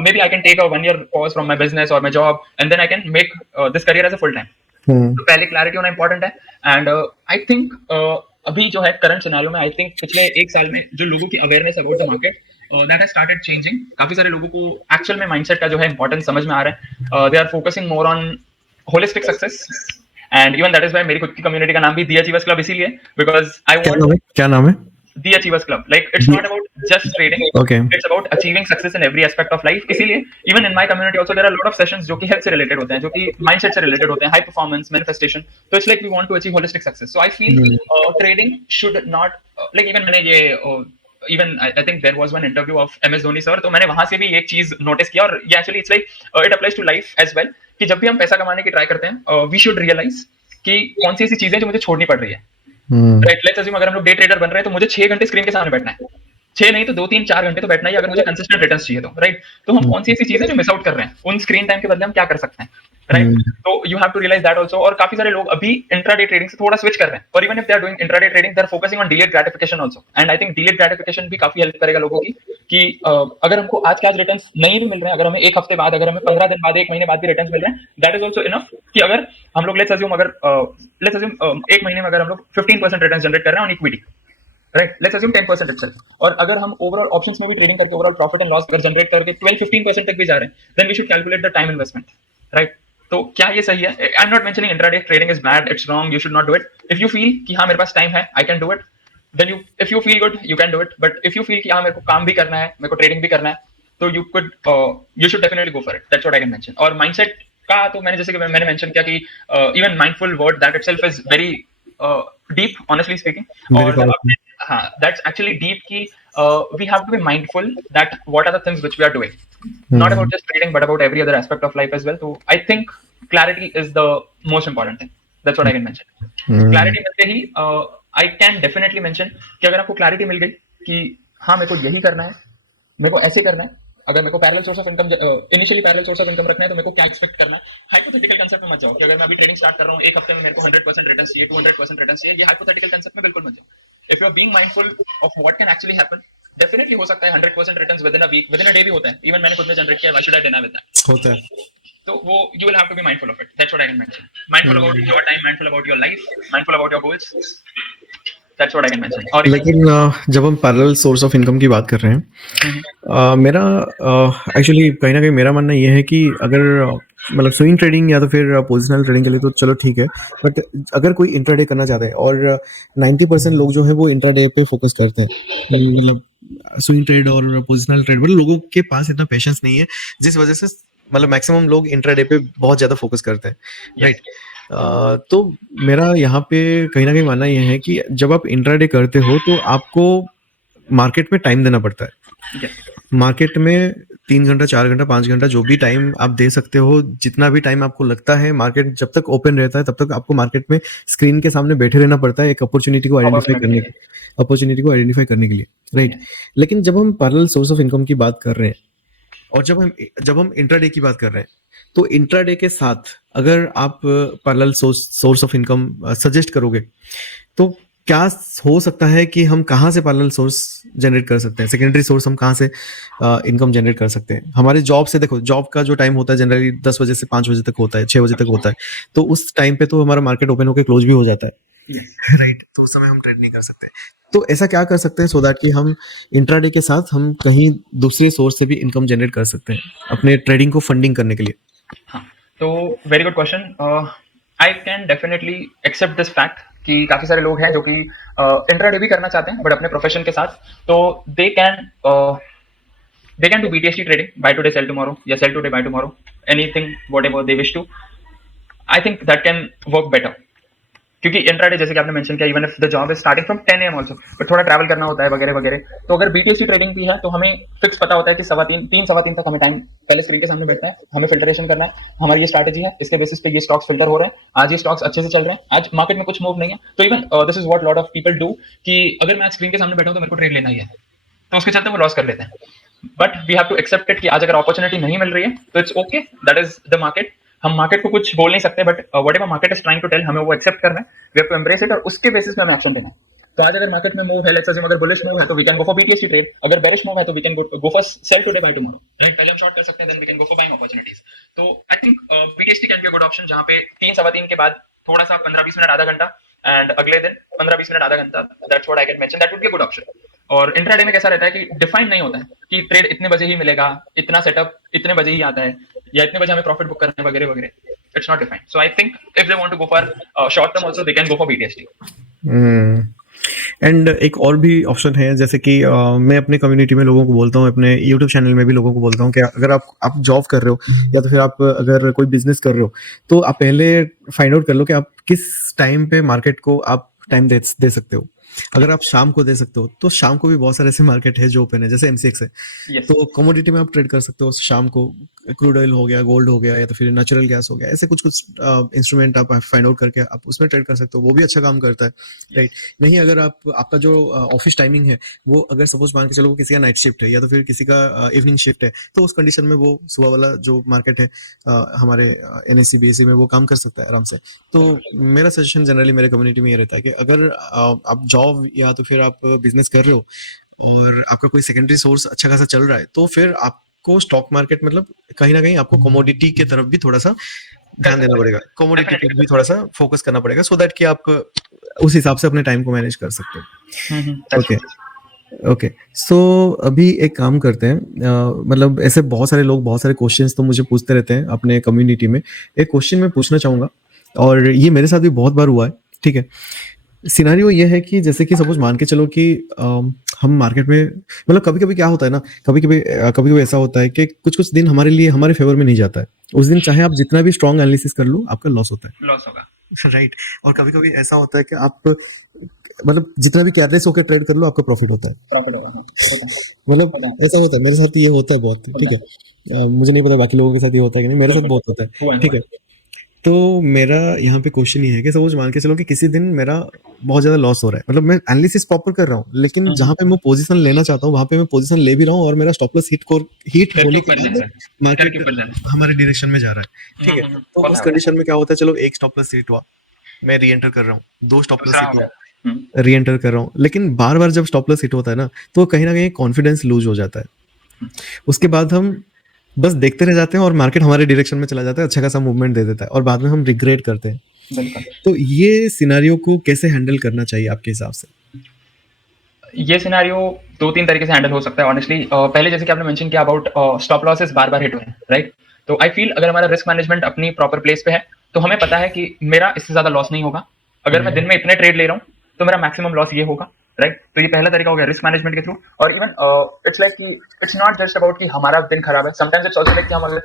maybe I can take a 1 year pause from my business or my job and then I can make this career as a full time. तो पहले क्लैरिटी होना इंपॉर्टेंट है। एंड आई थिंक अभी जो है करंट सिनेरियो में, आई थिंक पिछले 1 साल में जो लोगों की awareness about the market that has started changing. काफी सारे लोगों को एक्चुअल में माइंडसेट का जो है इंपॉर्टेंस समझ में आ रहा है। They are focusing more on holistic success, and even that is why मेरी खुद की कम्युनिटी का नाम भी दी अचीवर्स क्लब इसीलिए, बिकॉज आई वांट क्या नाम है? The Achievers Club. Like it's not about just trading. Okay. It's about achieving success in every aspect of life. इसीलिए even in my community also there are a lot of sessions जो कि health से related होते हैं, जो कि mindset से related होते हैं, high performance, manifestation. So it's like we want to achieve holistic success. So I feel trading should not like even मैंने ये even I think there was one interview of MS Dhoni sir, तो मैंने वहां से भी एक चीज नोटिस किया, और ये actually it's like it applies to life as well, कि जब भी हम पैसा कमाने की ट्राई करते हैं we should realize कि कौन सी ऐसी चीजें जो मुझे छोड़नी पड़ रही है। राइट, लेट्स अज्यूम अगर हम लोग डे ट्रेडर बन रहे हैं तो मुझे 6 घंटे स्क्रीन के सामने बैठना है, 6 नहीं तो 2-3-4 घंटे तो बैठना ही, अगर मुझे कंसिस्टेंट रिटर्न्स चाहिए तो, राइट? तो हम कौन सी ऐसी चीजें जो मिस आउट कर रहे हैं, उन स्क्रीन टाइम के बदले हम क्या कर सकते हैं, राइट? तो you have to realise that also. और काफी सारे लोग अभी इंट्राडे ट्रेडिंग से थोड़ा स्विच कर रहे हैं, और even if they are doing intraday trading, they are focusing on delayed gratification also. And I think delayed gratification भी काफी हेल्प करेगा लोगों की, कि अगर हमको आज के आज रिटर्न्स नहीं भी मिल रहे हैं, अगर हमें एक हफ्ते बाद, अगर हमें 15 दिन बाद, 1 महीने बाद भी रिटर्न्स मिल रहे हैं, दैट इज आल्सो इनफ। कि अगर हम लोग लेट्स अज्यूम 1 महीने में अगर हम लोग 15% रिटर्न्स जनरेट कर रहे हैं on equity, right? Let's assume 10% itself, और अगर हम ओवरऑल ऑप्शंस में भी ट्रेडिंग करके ओवरऑल प्रॉफिट एंड लॉस अगर जनरेट करके 12-15% तक भी जा रहे हैं, then we should calculate the time investment, right? तो क्या ये सही है? I am not mentioning intraday trading is bad, it's wrong, you should not do it. If you feel कि हाँ मेरे पास टाइम है, आई can do it, then you, if you feel good you can do it. But if you feel कि हाँ मेरे को काम भी करना है, मेरे को ट्रेडिंग भी करना है, तो you should definitely go for it. That's what I can mention. और माइंडसेट का तो मैंने, जैसे कि मैंने मेंशन किया कि even mindful word that itself is very deep, honestly speaking. और जब आपने, हाँ, दैट्स एक्चुअली डीप की we have to be mindful that what are the things which we are doing, not about just trading but about every other aspect of life as well. तो I think clarity is the most important thing, that's what I can mention. Clarity मिलते ही आई कैन डेफिनेटली मेंशन कि अगर आपको क्लैरिटी मिल गई कि हाँ मेरे को यही करना है, मेरे को ऐसे करना है, अगर मेरे को parallel source of income, initially parallel source of income रखना है, तो मेरे को क्या एक्सपेक्ट करना है। हाइपोथेटिकल कांसेप्ट में मत जाओ कि अगर मैं अभी ट्रेडिंग स्टार्ट कर रहा हूँ, एक हफ्ते में मेरे को 100% रिटर्न चाहिए, 200% रिटर्न चाहिए, ये हाइपोथेटिकल कांसेप्ट में बिल्कुल मत जाओ। If you are being mindful of what can actually happen, definitely हो सकता है 100% returns within a week, within a day भी होता है। इवन मैंने खुद ने जनरेट किया, why should I deny with that, होता है। तो वो you will have to be mindful of it. That's what I can mention. Mindful about your time, mindful about your life, mindful about your goals, that's what I can mention. और लेकिन जब हम पैरेलल सोर्स ऑफ इनकम की बात कर रहे हैं, मेरा एक्चुअली कहीं ना कहीं मेरा मानना ये है कि अगर मतलब स्विंग ट्रेडिंग या तो फिर पोजिशनल ट्रेडिंग के लिए तो चलो ठीक है, बट अगर कोई इंट्राडे करना चाहते हैं, और 90% लोग जो है वो इंट्राडे पे फोकस करते हैं, मतलब स्विंग ट्रेड और पोजिशनल ट्रेड, मतलब लोगों के पास इतना पेशेंस नहीं है, जिस वजह से मतलब मैक्सिमम लोग इंट्राडे पे बहुत ज्यादा फोकस करते हैं, राइट? तो मेरा यहाँ पे कहीं ना कहीं मानना यह है कि जब आप इंट्राडे करते हो तो आपको मार्केट में टाइम देना पड़ता है। मार्केट में 3 घंटा, 4 घंटा, 5 घंटा, जो भी टाइम आप दे सकते हो, जितना भी टाइम आपको लगता है, मार्केट जब तक ओपन रहता है तब तक आपको मार्केट में स्क्रीन के सामने बैठे रहना पड़ता है, एक अपॉर्चुनिटी को आइडेंटिफाई करने के लिए, राइट? लेकिन जब हम पैरेलल सोर्स ऑफ इनकम की बात कर रहे हैं, और जब हम इंट्राडे की बात कर रहे हैं, तो इंट्राडे के साथ अगर आप parallel source of income suggest करोगे, तो क्या हो सकता है कि हम कहाँ से पैरेलल सोर्स जनरेट कर सकते हैं, सेकेंडरी सोर्स हम कहाँ से इनकम जनरेट कर सकते हैं? हमारे जॉब से, देखो जॉब का जो टाइम होता है जनरली 10 बजे से 5 बजे तक होता है, 6 बजे तक होता है, तो उस टाइम पे तो हमारा मार्केट ओपन होकर क्लोज भी हो जाता है, राइट? तो उस समय हम ट्रेड नहीं कर सकते। तो ऐसा क्या कर सकते हैं सो दैट कि हम इंट्राडे के साथ हम कहीं दूसरे सोर्स से भी इनकम जनरेट कर सकते हैं अपने ट्रेडिंग को फंडिंग करने के लिए? हाँ, तो very good question. I can definitely accept this fact कि काफी सारे लोग हैं जो कि इंट्राडे भी करना चाहते हैं बट अपने प्रोफेशन के साथ, तो they can do BTC trading, buy today sell tomorrow, या sell today buy tomorrow, anything whatever they wish to. I think that can work better, क्योंकि इंट्राडे जैसे कि आपने मेंशन किया, even if the job is starting from 10 AM also, but थोड़ा ट्रैवल करना होता है वगैरह वगैरह। तो अगर BTC ट्रेडिंग भी है तो हमें फिक्स पता होता है कि 3:15 तक हमें टाइम पहले स्क्रीन के सामने बैठना है, हमें फिल्ट्रेशन करना है, हमारी ये स्ट्रैटेजी है, इसके बेसिस पे ये स्टॉक्स फिल्टर हो रहे हैं, आज ये स्टॉक्स अच्छे से चल रहे हैं, आज मार्केट में कुछ मूव नहीं है, तो even this is what lot of people do, कि अगर मैं आज स्क्रीन के सामने बैठा हूं तो मेरे को ट्रेड लेना ही है, तो उसके चलते वो लॉस कर लेते हैं। But we have to accept it कि आज अगर अपॉर्चुनिटी नहीं मिल रही है तो it's okay, that is the market. हम मार्केट को कुछ बोल नहीं सकते, but whatever market is trying to tell, हमें वो एक्सेप्ट करना है, we have to embrace it, और उसके बेसिस पे हमें एक्शन लेना है। तो आज अगर मार्केट में मूव है, लेट्स अज्यूम अगर बुलिश मूव है तो we can go for BTC trade, अगर बेरिश मूव है तो we can go for sell today buy tomorrow, right? पहले हम शॉर्ट कर सकते हैं, then we can go for buying opportunities. तो I think BTC can be a good option, जहां पे 3-3:15 के बाद थोड़ा सा 15-20 मिनट, आधा घंटा, एंड अगले दिन 15-20 मिनट, आधा घंटा, that's what I can mention, that would be a good option. और इंट्राडे में कैसा रहता है कि डिफाइन नहीं होता है कि ट्रेड इतने बजे ही मिलेगा, इतना सेटअप इतने बजे ही आता है, या इतने बजे हमें प्रॉफिट बुक करना है वगैरह वगैरह, it's not defined. So I think if they want to go for short term also, they can go for BTC। And एक और भी ऑप्शन है, जैसे कि मैं अपने कम्युनिटी में लोगों को बोलता हूँ, अपने यूट्यूब चैनल में भी लोगों को बोलता हूँ कि अगर आप जॉब कर रहे हो या तो फिर आप अगर कोई बिजनेस कर रहे हो, तो आप पहले फाइंड आउट कर लो कि आप किस टाइम पे मार्केट को आप टाइम दे सकते हो। अगर आप शाम को दे सकते हो तो शाम को भी बहुत सारे ऐसे मार्केट है जो ओपन है, जैसे एमसीएक्स है। यस। तो कमोडिटी में आप ट्रेड कर सकते हो शाम को, क्रूड ऑयल हो गया, गोल्ड हो गया, या तो फिर नेचुरल गैस हो गया, ऐसे कुछ कुछ इंस्ट्रूमेंट आप फाइंड आउट करके आप उसमें ट्रेड कर सकते हो, वो भी अच्छा काम करता है, राइट। नहीं, अगर आप आपका जो ऑफिस टाइमिंग है वो अगर सपोज मान के चलो किसी का नाइट शिफ्ट है या तो फिर किसी का इवनिंग शिफ्ट है, तो उस कंडीशन में वो सुबह वाला जो मार्केट है हमारे एनएससी बीएससी में वो काम कर सकता है आराम से। तो मेरा सजेशन जनरली मेरे कम्युनिटी में ये रहता है कि अगर आप जॉब या तो फिर आप बिजनेस कर रहे हो और आपका कोई सेकेंडरी सोर्स अच्छा खासा चल रहा है, तो फिर आपको स्टॉक मार्केट मतलब कहीं ना कहीं आपको कमोडिटी की तरफ भी थोड़ा सा ध्यान देना पड़ेगा, कमोडिटी पे भी थोड़ा सा फोकस करना पड़ेगा, सो दैट कि आप उस हिसाब से अपने टाइम को मैनेज कर सकते हो। ओके ओके, सो अभी एक काम करते हैं, मतलब ऐसे बहुत सारे लोग बहुत सारे क्वेश्चंस तो मुझे पूछते रहते हैं अपने कम्युनिटी में। एक क्वेश्चन मैं पूछना चाहूंगा, और ये मेरे साथ भी बहुत बार हुआ है, ठीक है। सिनेरियो ये है कि जैसे कि सपोज मान के चलो कि हम मार्केट में, मतलब कभी कभी क्या होता है ना, कभी कभी ऐसा होता है कि कुछ कुछ दिन हमारे लिए हमारे फेवर में नहीं जाता है, उस दिन चाहे आप जितना भी स्ट्रॉन्ग एनालिसिस कर लो आपका लॉस होता है, लॉस होगा। राइट। और कभी कभी ऐसा होता है कि आप मतलब जितना भी केयरलेस होकर ट्रेड कर लो आपका प्रॉफिट होता है, प्रॉफिट होगा, हाँ, होगा। मतलब ऐसा होता है, मेरे साथ ये होता है बहुत, ठीक है। मुझे नहीं पता बाकी लोगों के साथ ये होता है कि नहीं, मेरे साथ बहुत होता है, हुआ है, ठीक है। तो मेरा यहाँ पे क्वेश्चन ये है कि सपोज मान के चलो कि किसी दिन मेरा बहुत ज्यादा लॉस हो रहा है, मतलब मैं एनालिसिस प्रॉपर कर रहा हूँ, लेकिन जहाँ पे मैं पोजीशन लेना चाहता हूँ वहां पे मैं पोजीशन ले भी रहा हूँ और मेरा स्टॉप लॉस हिट करके होने के ऊपर जा बाद रहा है, करके मार्केट ऊपर जा रहा हमारे डायरेक्शन में जा रहा है, ठीक है। तो होता उस है, होता है। कंडीशन में क्या होता है, चलो एक स्टॉप लॉस हिट हुआ, मैं री एंटर कर रहा हूँ, दो स्टॉप लॉस दूसरा हिट हो हुआ, गया। री एंटर कर रहा हूँ, लेकिन बार बार जब स्टॉप लॉस हिट होता है ना तो कहीं ना कहीं कॉन्फिडेंस लूज हो जाता है। उसके बाद हम बस देखते रह जाते हैं और मार्केट हमारे डायरेक्शन में चला जाता है, अच्छा खासा मूवमेंट दे देता है और बाद में हम रिग्रेट करते हैं। बिल्कुल। तो ये सिनेरियो को कैसे हैंडल करना चाहिए आपके हिसाब से? ये सिनेरियो 2-3 तरीके से हैंडल हो सकता है ऑनेस्टली। पहले जैसे कि आपने मेंशन किया अबाउट स्टॉप लॉसेस बार-बार हिट हो रहे हैं, राइट? तो आई फील अगर हमारा रिस्क मैनेजमेंट अपनी प्रॉपर प्लेस पे है, तो हमें पता है कि मेरा इससे ज़्यादा लॉस नहीं होगा। अगर मैं दिन में इतने ट्रेड ले रहा हूँ, तो मेरा मैक्सिमम लॉस ये होगा, राइट? तो ये पहला तरीका हो गया रिस्क मैनेजमेंट के थ्रू। और इवन इट्स लाइक कि इट्स नॉट जस्ट अबाउट कि हमारा दिन खराब है। समटाइम्स इट्स आल्सो लाइक कि हम अगर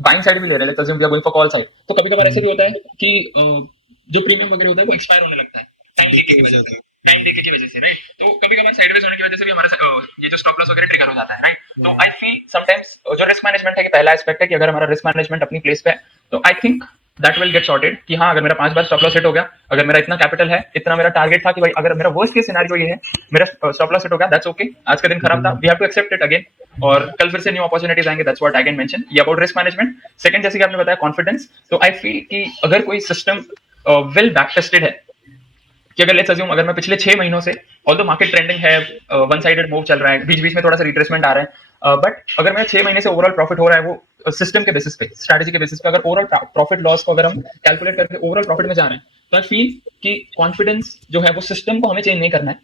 बाइंग साइड भी ले रहे हैं, let's assume we are going for call side, तो कभी-कभार ऐसे भी होता है कि जो प्रीमियम वगैरह होता है वो एक्सपायर होने लगता है टाइम देके की वजह से, टाइम देके की वजह से, राइट? तो कभी-कभार साइडवेज होने की वजह से भी हमारा ये जो स्टॉप लॉस वगैरह ट्रिगर हो जाता है, राइट? तो आई फील समटाइम्स जो रिस्क मैनेजमेंट है कि पहला एस्पेक्ट है कि अगर हमारा रिस्क मैनेजमेंट अपनी प्लेस पे है, तो I think that will get sorted कि हाँ, अगर मेरा 5 बार स्टॉप लॉस हिट हो गया, अगर मेरा इतना कैपिटल है, इतना मेरा टारगेट था कि भाई अगर मेरा वर्स्ट केस सिनेरियो ये है, मेरा स्टॉप लॉस हिट हो गया, दैट्स ओके, आज का दिन खराब था, we have to accept it again, और कल फिर से न्यू अपॉर्चुनिटीज आएंगे, that's what I can mention. ये अबाउट रिस्क मैनेजमेंट। सेकंड, जैसे कि आपने बताया कॉन्फिडेंस, तो आई फील कि अगर कोई सिस्टम वेल बैक टेस्टेड है, कि अगर लेट्स अज्यूम अगर मैं पिछले 6 महीनों से, ऑल्दो मार्केट ट्रेंडिंग है, वन साइडेड मूव चल रहा है, बीच बीच में थोड़ा सा रिट्रेसमेंट आ रहा है, बट अगर मेरा 6 महीने से ओवरऑल प्रॉफिट हो रहा है वो सिस्टम के बेसिस पे, स्ट्रैटेजी के बेसिस पे, अगर ओवरऑल प्रॉफिट लॉस को अगर हम कैलकुलेट करके ओवरऑल प्रॉफिट में जा रहे हैं, तो आई फील कि कॉन्फिडेंस जो है वो सिस्टम को हमें चेंज नहीं करना है,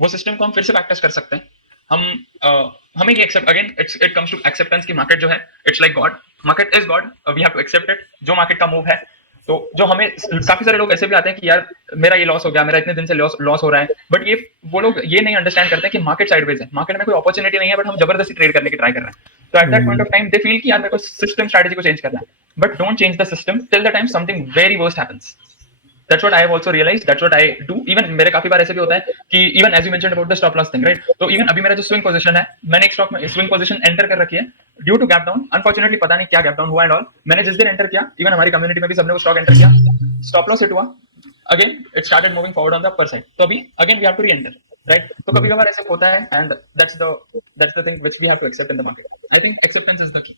वो सिस्टम को हम फिर से बैकटेस्ट कर सकते हैं। हम हमें ये accept again it comes to acceptance की मार्केट जो है it's like God, market is God, we have to accept it, जो मार्केट का मूव है। तो जो हमें काफी सारे लोग ऐसे भी आते हैं कि यार मेरा ये लॉस हो गया, मेरा इतने दिन से लॉस हो रहा है, बट ये वो लोग ये नहीं अंडरस्टैंड करते कि मार्केट साइडवेज है, मार्केट में कोई अपॉर्चुनिटी नहीं है, बट हम जबरदस्ती ट्रेड करने की ट्राई कर रहे हैं। तो at that point of time they feel कि यार मेरे को सिस्टम स्ट्रैटेजी को चेंज करना है, but don't change the system till the time something very worst happens. That's what I have also realized. That's what I do. Even मेरे काफी बार ऐसे भी होता है कि even as you mentioned about the stop loss thing, right? तो even अभी मेरा जो swing position है, मैंने एक स्टॉक में swing position enter कर रखी है due to gap down. Unfortunately पता नहीं क्या gap down हुआ and all. मैंने जिस दिन enter किया, even हमारी community में भी सबने वो stock enter किया, stop loss hit हुआ. Again, it started moving forward on the upper side. तो अभी again we have to re-enter, right? तो कभी कभार ऐसे होता है and that's the thing which we have to accept in the market. I think acceptance is the key.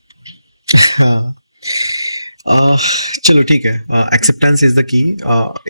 चलो ठीक है, acceptance is the key,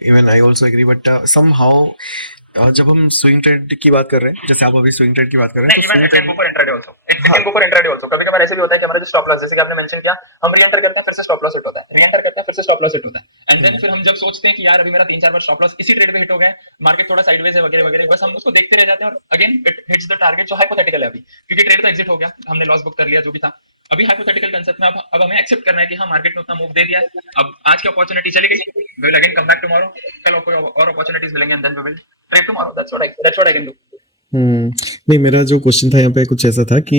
even I also agree, but somehow जब हम स्विंग ट्रेड की बात कर रहे हैं, जैसे आप अभी स्विंग ट्रेड की बात कर रहे हैं, नहीं, even it can go for intraday also, it can go for intraday also. कभी-कभार ऐसे भी होता है कि हमारा जो स्टॉप लॉस, जैसे कि आपने मेंशन किया, हम री-एंटर करते हैं, फिर से स्टॉप लॉस हिट होता है, री-एंटर करते हैं, फिर से स्टॉप लॉस हिट होता है, एंड देन फिर हम जब सोचते हैं कि यार अभी मेरा 3-4 बार स्टॉप लॉस इसी ट्रेड पे हिट हो गया है, मार्केट थोड़ा साइडवेज है वगैरह वगैरह, बस हम उसको देखते रह जाते हैं और again it hits the target जो हाइपोथेटिकल है अभी, क्योंकि ट्रेड तो एग्जिट हो गया, हमने लॉस बुक कर लिया जो भी था। अभी हाइपोथेटिकल कांसेप्ट में अब हमें एक्सेप्ट करना है कि हाँ, मार्केट ने उतना मूव दे दिया है, अब आज की अपॉर्चुनिटी चली गई, we will again come back tomorrow, कल कोई और अपॉर्चुनिटीज मिलेंगे and then we will trade tomorrow. That's what I can do. नहीं, मेरा जो क्वेश्चन था यहाँ पे कुछ ऐसा था कि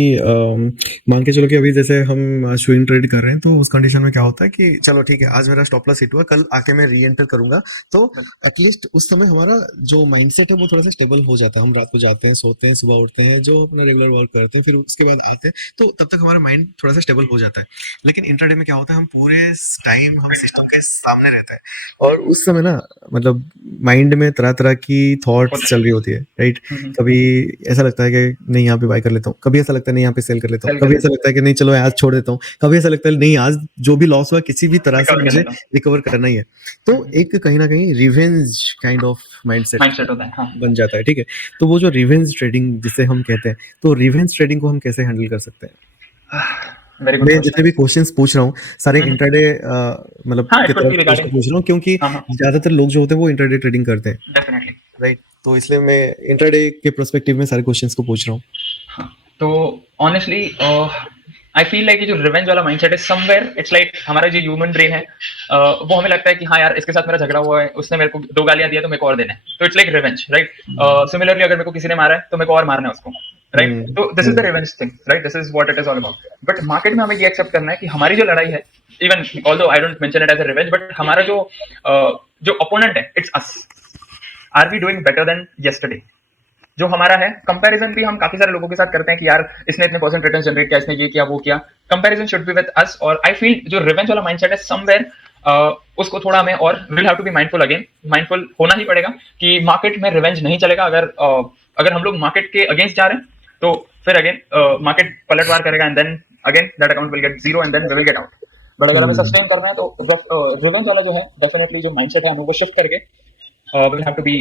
मान के चलो कि अभी जैसे हम स्विंग ट्रेड कर रहे हैं, तो उस कंडीशन में क्या होता है कि चलो ठीक है, आज मेरा स्टॉप लॉस हिट हुआ, कल आके मैं री एंटर करूंगा, तो एटलीस्ट उस समय हमारा जो माइंडसेट है वो थोड़ा सा स्टेबल हो जाता है। हम रात को जाते हैं, सोते हैं, सुबह उठते हैं, जो अपना रेगुलर वर्क करते हैं, फिर उसके बाद आते हैं, तो तब तक हमारा माइंड थोड़ा सा स्टेबल हो जाता है। लेकिन इंट्राडे में क्या होता है, हम पूरे टाइम हम सिस्टम के सामने रहते हैं, और उस समय ना, मतलब माइंड में तरह तरह की थॉट्स चल रही होती है, राइट? कभी ऐसा लगता है कि नहीं यहाँ पे बाय कर लेता हूँ, कभी ऐसा लगता है नहीं यहाँ पे सेल कर लेता हूँ, कभी ऐसा लगता है कि नहीं चलो आज छोड़ देता हूँ, कभी ऐसा लगता है नहीं आज जो भी लॉस हुआ किसी भी तरह से मुझे रिकवर करना ही है। तो एक कहीं ना कहीं revenge kind of mindset mindset होता है, हाँ। बन जाता है, ठीक है? तो वो जो रिवेंज ट्रेडिंग जिसे हम कहते हैं, तो रिवेंज ट्रेडिंग को हम कैसे हैंडल कर सकते हैं? वेरी गुड मैं जितने भी क्वेश्चंस पूछ रहा हूँ सारे इंट्राडे मतलब हाँ, की it could be तरफ regarding- पूछ रहा हूँ, क्योंकि हाँ, हाँ, ज्यादातर लोग जो होते हैं वो इंट्राडे ट्रेडिंग करते हैं, डेफिनेटली। राइट? तो इसलिए मैं इंट्राडे के पर्सपेक्टिव में सारे क्वेश्चंस को पूछ रहा हूँ। हाँ, तो ऑनेस्टली आई फील लाइक जो रिवेंज वाला माइंडसेट है समवेयर इट्स लाइक हमारा जो ह्यूमन ब्रेन है वो हमें लगता है कि हाँ यार इसके साथ मेरा झगड़ा हुआ है, उसने मेरे को 2 गालियां दिया तो मेरे को और देना है, तो it's like revenge, right? Similarly अगर मेरे को किसी ने मारा है तो मेरे को और मारना है उसको, राइट? तो this is the revenge thing, right? This is what it is all about. But market में हमें ये एक्सेप्ट करना है कि हमारी जो लड़ाई है, even although I don't mention it as a revenge, but हमारा जो अपोनेंट है it's us. Are we doing better than yesterday? जो हमारा है कंपैरिजन भी हम काफी सारे लोगों के साथ करते हैं कि यार इसने इतने परसेंट रिटर्न जनरेट किया, इसने ये किया वो किया। Comparison should be with us, और आई फील जो रिवेंज वाला माइंडसेट है समवेयर उसको थोड़ा हमें और will have to be mindful, again mindful होना ही पड़ेगा कि मार्केट में रिवेंज नहीं चलेगा। अगर हम लोग मार्केट के अगेंस्ट जा रहे हैं तो फिर अगेन मार्केट पलटवार करेगा and then again that account will get zero and then we will get out. But अगर हमें सस्टेन करना है तो रिवेंज वाला जो है डेफिनेटली जो माइंडसेट है हम वो शिफ्ट करके we'll have to be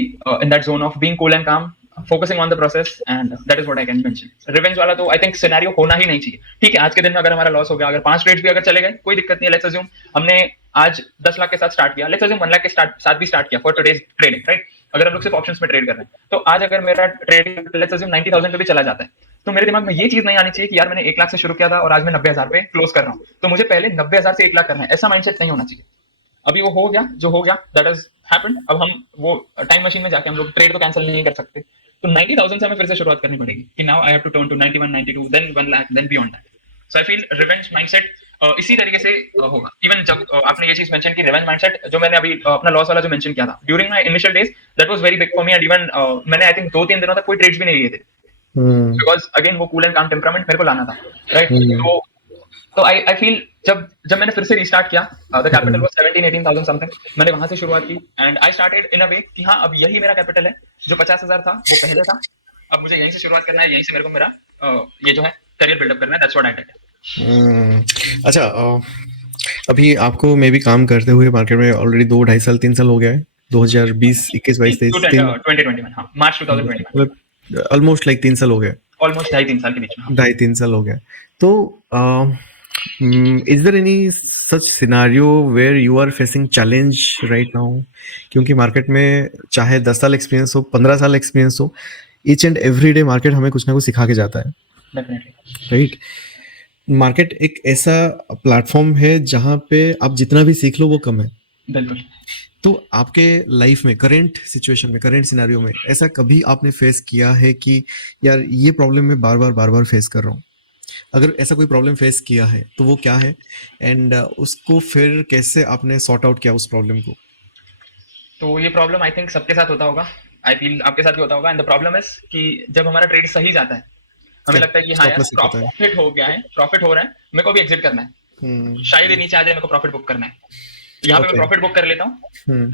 in that zone of being cool and calm, focusing on the process, and that is what I can mention. Revenge वाला तो I think scenario होना ही नहीं चाहिए। ठीक है, आज के दिन में अगर हमारा लॉस हो गया, अगर 5 ट्रेड्स भी अगर चले गए कोई दिक्कत नहीं है। लेट्स अज्यूम हमने आज 10 लाख के साथ स्टार्ट किया, लेट्स अज्यूम 1 लाख के साथ भी स्टार्ट किया फॉर टुडेज ट्रेडिंग, राइट? अगर हम लोग सिर्फ ऑप्शंस में ट्रेड कर रहे हैं तो आज अगर मेरा ट्रेडिंग लेट्स अज्यूम 90,000 पे भी चला जाता है तो मेरे दिमाग में ये चीज नहीं आनी चाहिए कि यार मैंने 1 लाख से शुरू किया था और आज मैं 90,000 पे क्लोज कर रहा हूँ, तो मुझे पहले 90,000 से 1 लाख करना है, ऐसा माइंडसेट नहीं होना चाहिए। अभी वो हो गया जो हो गया, दैट इज हैपेंड। अब हम वो टाइम मशीन में जाके हम लोग ट्रेड तो कैंसिल नहीं कर सकते, तो 90,000 से हमें फिर से शुरुआत करनी पड़ेगी कि now I have to turn to 91, 92, then 1 lakh, then beyond that. So I feel revenge mindset इसी तरीके से होगा। इवन जब आपने ये चीज मेंशन की रिवेंज माइंडसेट, जो मैंने अभी अपना लॉस वाला जो मेंशन किया था during my initial days, that was very big for me, and even मैंने आई थिंक 2-3 दिनों तक कोई ट्रेड्स भी नहीं लिए थे, बिकॉज अगेन वो कूल एंड काम टेम्परामेंट मेरे को लाना था, राइट? तो आई फील जब मैंने फिर से रिस्टार्ट किया, द कैपिटल वाज 17-18,000 समथिंग, मैंने वहां से शुरुआत की एंड आई स्टार्टेड इन अ वे कि हाँ अब यही मेरा कैपिटल है, जो 50,000 था वो पहले था, अब मुझे यहीं से शुरुआत करना है, यहीं से मेरे को मेरा ये जो है करियर बिल्डअप करना है, दैट्स व्हाट आई डिड। अच्छा, अभी आपको मे भी काम करते हुए मार्केट में ऑलरेडी 2-2.5 साल 3 साल हो गया है, 2020 21 22 23 2021, हाँ, मार्च 2021, मतलब ऑलमोस्ट लाइक 3 साल हो गए, ऑलमोस्ट 2.5-3 साल के बीच में। 2.5-3 साल हो गया। तो is there any such scenario where you are facing challenge right now? क्योंकि मार्केट में चाहे 10 साल एक्सपीरियंस हो, 15 साल एक्सपीरियंस हो, each and every day market हमें कुछ ना कुछ सिखा के जाता है, डेफिनेटली, राइट? मार्केट एक ऐसा प्लेटफॉर्म है जहां पे आप जितना भी सीख लो वो कम है। बिल्कुल। तो आपके लाइफ में करंट सिचुएशन में, करंट सिनेरियो में ऐसा कभी आपने फेस किया है कि यार ये प्रॉब्लम मैं बार बार फेस कर रहा हूँ? अगर ऐसा कोई प्रॉब्लम फेस किया है तो वो क्या है, एंड उसको फिर कैसे आपने सॉर्ट आउट किया उस प्रॉब्लम को? तो ये प्रॉब्लम आई थिंक सबके साथ होता होगा, आई फील आपके साथ भी होता होगा, एंड द प्रॉब्लम इज कि जब हमारा ट्रेड सही जाता है हमें लगता है कि हाँ यार प्रॉफिट हो गया है, प्रॉफिट हो रहा है, मेरे को भी एग्जिट करना है, शायद ये नीचे आ जाए, मेरे को प्रॉफिट बुक करना है, यहाँ पे मैं प्रॉफिट बुक कर लेता हूँ,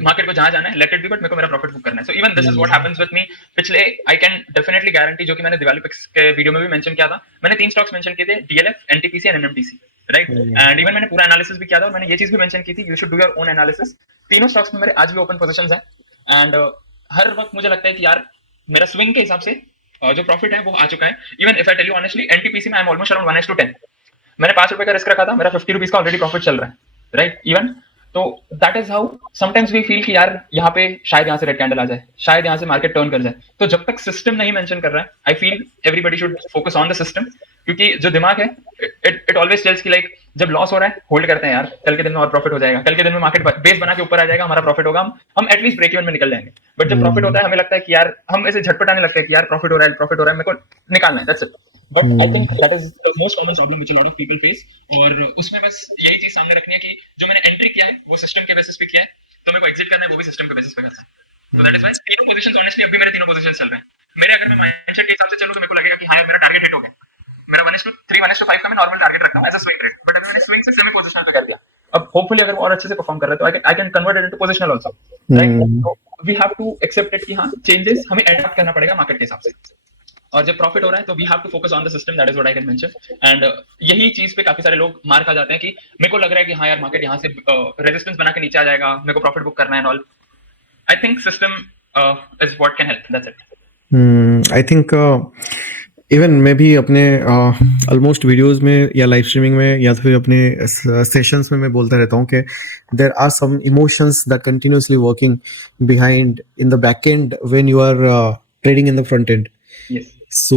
मार्केट को जहां जाना है लेट इट बी, बट मेरे को मेरा प्रॉफिट बुक करना है। So even this is what happens with me. पिछले आई कैन डेफिनेटली गारंटी, जो कि मैंने दिवाली पिक्स के वीडियो में भी मेंशन किया था, मैंने 3 स्टॉक्स मेंशन किए थे, DLF, NTPC and NMTC, right? And even मैंने पूरा एनालिसिस भी किया था और मैंने ये चीज भी मेंशन की थी, you should do your own analysis. तीनों स्टॉक्स में मेरे आज भी ओपन पोजीशंस हैं, एंड हर वक्त मुझे लगता है कि यार मेरा स्विंग के हिसाब से जो प्रॉफिट है वो आ चुका है। Even if I tell you honestly, NTPC में आई एम ऑलमोस्ट अराउंड 1:10, मैंने 5 रुपए का रिस्क रखा था, मेरा 50 रुपीज का ऑलरेडी प्रॉफिट चल रहा है, राइट? इवन तो that is how sometimes we feel कि यार यहाँ पे शायद यहाँ से रेड कैंडल आ जाए, शायद यहाँ से मार्केट टर्न कर जाए। तो जब तक सिस्टम नहीं मेंशन कर रहा है, I feel everybody should focus on the system, क्योंकि जो दिमाग है इट ऑलवेज टेल्स कि लाइक जब लॉस हो रहा है होल्ड करते हैं यार, कल के दिन में और प्रॉफिट हो जाएगा, कल के दिन में मार्केट बेस बना के ऊपर आ जाएगा, हमारा प्रॉफिट होगा, हम एटलीस्ट ब्रेक इवन में निकल जाएंगे। बट जब प्रॉफिट होता है हमें लगता है कि यार हम ऐसे झटपटाने लगते हैं कि यार प्रॉफिट हो रहा है, प्रॉफिट हो रहा है, मेरे को निकालना है, that's it. But I think that is the most common problem which a lot of people face. और उसमें बस यही चीज सामने रखनी है कि जो मैंने एंट्री किया है वो सिस्टम के बेसिस पे किया है, तो मेरे को एग्जिट करना है वो भी सिस्टम के बेसिस पे करना है। तो दैट इज व्हाई तीनों पोजीशंस ऑनेस्टली अभी मेरे तीनों पोजीशंस चल रहे हैं। मेरे अगर मैं माइंडसेट के हिसाब से चलूं तो मेरे को लगेगा कि हाँ यार मेरा टारगेट हिट हो गया, मेरा 1:3 1:5 का मैं नॉर्मल टारगेट रखता हूं as a swing trade, but अभी मैंने स्विंग से सेमी पोजीशनल पे कर दिया। अब होपफुली अगर वो और अच्छे से परफॉर्म कर रहा है तो I can convert it into positional also, right? तो we have to accept it कि हाँ चेंजेस हमें एडॉप्ट करना पड़ेगा मार्केट के हिसाब से। और जब प्रॉफिट हो रहा है तो we have to focus on the system, that is what I can mention. And यही चीज पे काफी सारे लोग मार खा जाते हैं कि मेरे को लग रहा है कि हाँ यार मार्केट यहाँ से रेजिस्टेंस बना के नीचे आ जाएगा, मेरे को प्रॉफिट बुक करना है and all. I think system is what can help, that's it. I think even मैं भी अपने ऑलमोस्ट वीडियोस में या लाइव स्ट्रीमिंग में या फिर अपने सेशंस में मैं बोलता रहता हूँ कि there are some emotions that continuously working behind in the back end when you are trading in the front end. Yes. So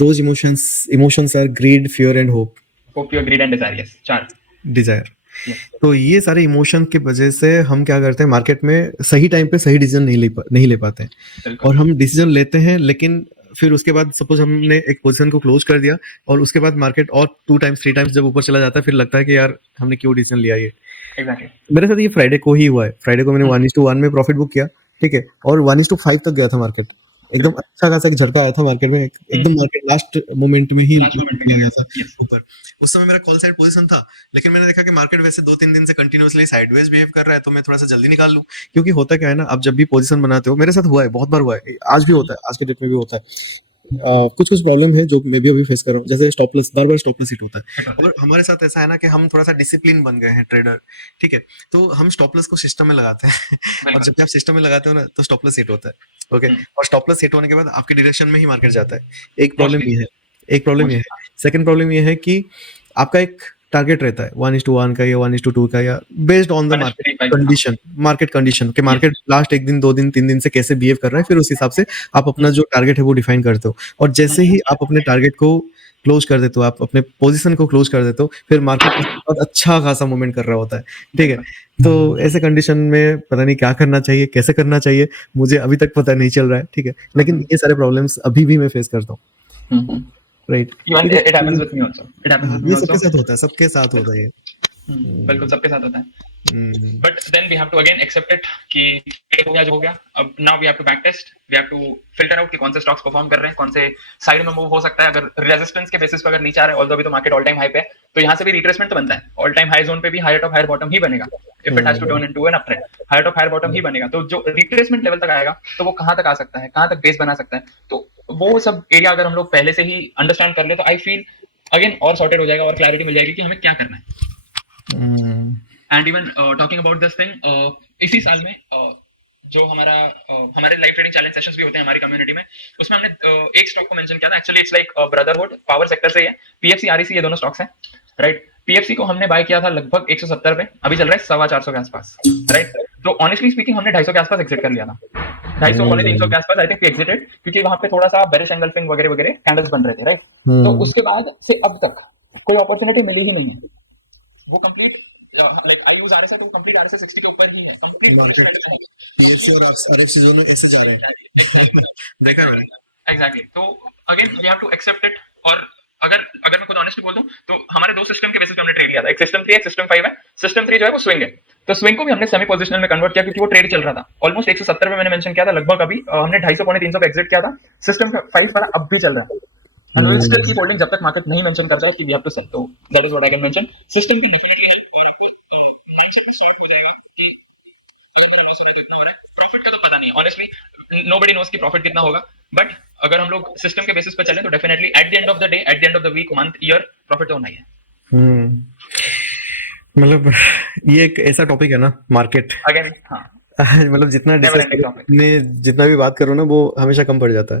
those emotions are greed, fear and hope. Hope, fear, greed and desire. Yes, चार. Desire. Yes. तो ये सारे इमोशन की वजह से हम क्या करते हैं, मार्केट में सही टाइम पे सही डिसीजन नहीं ले पाते हैं. और हम डिसीजन लेते हैं लेकिन फिर उसके बाद सपोज हमने एक पोजीशन को क्लोज कर दिया और उसके बाद मार्केट और 2 टाइम्स 3 टाइम्स जब ऊपर चला जाता है फिर लगता है कि यार हमने क्यों डिसीजन लिया ये. Exactly. मेरे साथ ये फ्राइडे को ही हुआ है. फ्राइडे को मैंने 1:1 में प्रॉफिट बुक किया, ठीक है, और 1:5 तक गया था मार्केट. एकदम अच्छा खासा एक झटका आया था मार्केट में, एकदम मार्केट लास्ट मोमेंट में ही गया था ऊपर. उस समय मेरा कॉल साइड पोजीशन था, लेकिन मैंने देखा कि मार्केट वैसे 2-3 दिन से कंटिन्यूअसली साइडवेज बिहेव कर रहा है, तो मैं थोड़ा सा जल्दी निकाल लूं. क्योंकि होता क्या है ना, आप जब भी पोजीशन बनाते हो, मेरे साथ हुआ है, बहुत बार हुआ है, आज भी होता है, आज के डेट में भी होता है. कुछ प्रॉब्लम है जो मैं भी अभी फेस कर रहा हूँ, जैसे स्टॉप लॉस, बार स्टॉप लॉस हिट होता है. और हमारे साथ ऐसा है ना कि हम थोड़ा सा डिसिप्लिन बन गए हैं ट्रेडर, ठीक है, तो हम स्टॉप लॉस को सिस्टम में लगाते हैं. और जब भी आप सिस्टम में लगाते हो ना तो स्टॉप लॉस हिट होता है. ओके, और स्टॉप लॉस हिट होने के बाद आपके डायरेक्शन में ही मार्केट जाता है. एक प्रॉब्लम ये है. सेकंड प्रॉब्लम ये है कि आपका एक टारगेट रहता है 1:1 का या 1:2 का, या based on the market condition के मार्केट लास्ट 1 दिन 2 दिन 3 दिन से कैसे बिहेव कर रहा है, फिर उस हिसाब से आप अपना जो टारगेट है वो डिफाइन करते हो. और जैसे ही आप अपने टारगेट को क्लोज कर देते हो, आप अपने पोजीशन को क्लोज कर देते हो, फिर मार्केट बहुत अच्छा खासा मूवमेंट कर रहा होता है, ठीक है. तो ऐसे कंडीशन में पता नहीं क्या करना चाहिए, कैसे करना चाहिए, मुझे अभी तक पता नहीं चल रहा है, ठीक है, लेकिन ये सारे प्रॉब्लम्स अभी भी मैं फेस करता हूँ. Right, it happens with me also. It happens with me also. सबके साथ होता है, सबके साथ होता है ये. बिल्कुल सबके साथ होता है. But then we have to again accept it कि हो गया जो हो गया. अब now we have to back test, we have to filter out कि कौन से स्टॉक्स परफॉर्म कर रहे हैं, कौन से साइड में मूव हो सकता है. अगर रेजिस्टेंस के बेसिस पे अगर नीचे आ रहा है, ऑल्दो अभी तो मार्केट ऑल टाइम हाई पे है, तो यहाँ से भी रिट्रेसमेंट तो बनता है. ऑल टाइम हाई जोन पे भी हायर टॉप हायर बॉटम ही बनेगा. If it has to turn into an uptrend, higher top higher bottom ही बनेगा. तो जो रिट्रेसमेंट लेवल तक आएगा तो वो कहां तक आ सकता है, कहां तक बेस बना सकता है, तो वो सब एरिया अगर हम लोग पहले से ही अंडरस्टैंड कर ले तो आई फील अगेन और सॉर्टेड हो जाएगा और क्लैरिटी मिल जाएगी कि हमें क्या करना है. And even talking about this thing, इसी साल में जो हमारे लाइव ट्रेडिंग चैलेंज सेशंस भी होते हैं हमारी कम्युनिटी में, उसमें हमने एक स्टॉक को मेंशन किया था. Actually it's like brotherhood, power sector से ही है. पीएफसी आरईसी ये दोनों स्टॉक्स हैं, राइट. पीएफसी को हमने बाय किया था लगभग 170 पे, अभी चल रहा है 450 के आसपास, राइट. तो ऑनेस्टली स्पीकिंग हमने 250 के आसपास एग्जिट कर लिया था. 250-300 के आसपास आई थिंक वी एग्जिटेड, क्योंकि वहां पे थोड़ा सा बेरिश एंगल्फिंग वगैरह वगैरह कैंडल्स बन रहे थे, राइट. तो उसके बाद से अब तक कोई अपॉर्चुनिटी मिली ही नहीं है. वो complete like I use RSI to complete RSI 60 के ऊपर ही है, कंप्लीट पीएफसी और आरएफसी दोनों ऐसे जा रहे हैं. देखा है मैंने. एग्जैक्टली. तो again we have to accept it. और अगर मैं खुद ऑनेस्टली बोल दूं तो हमारे 2 सिस्टम के बेसिस पे हमने ट्रेड लिया था. एक सिस्टम 3 एक सिस्टम 5 है. सिस्टम 3 जो है वो स्विंग है, तो स्विंग को भी हमने सेमी पोजिशनल में कन्वर्ट किया क्योंकि वो ट्रेड चल रहा था. ऑलमोस्ट 170 पे मैंने मेंशन किया था, लगभग अभी हमने 250-300 पे एग्जिट किया था. सिस्टम 5 वाला अब भी चल रहा है. And we'll still keep holding जब तक मार्केट नहीं मेंशन करता है कि we have to sell. तो that is what I can mention. System भी definitely माइंडसेट सॉफ्ट हो जाएगा कि अगर लॉस हो रहा है तो इतना हो रहा है. प्रॉफिट का तो पता नहीं, honestly nobody knows कि प्रॉफिट कितना होगा. बट अगर हम लोग सिस्टम के बेसिस पे चलें तो definitely at the end of the day, at the end of the week, month, year, profit तो होना ही है. मतलब ये एक ऐसा टॉपिक है ना मार्केट, अगेन हाँ, मतलब जितना भी बात करो ना वो हमेशा कम पड़ जाता है.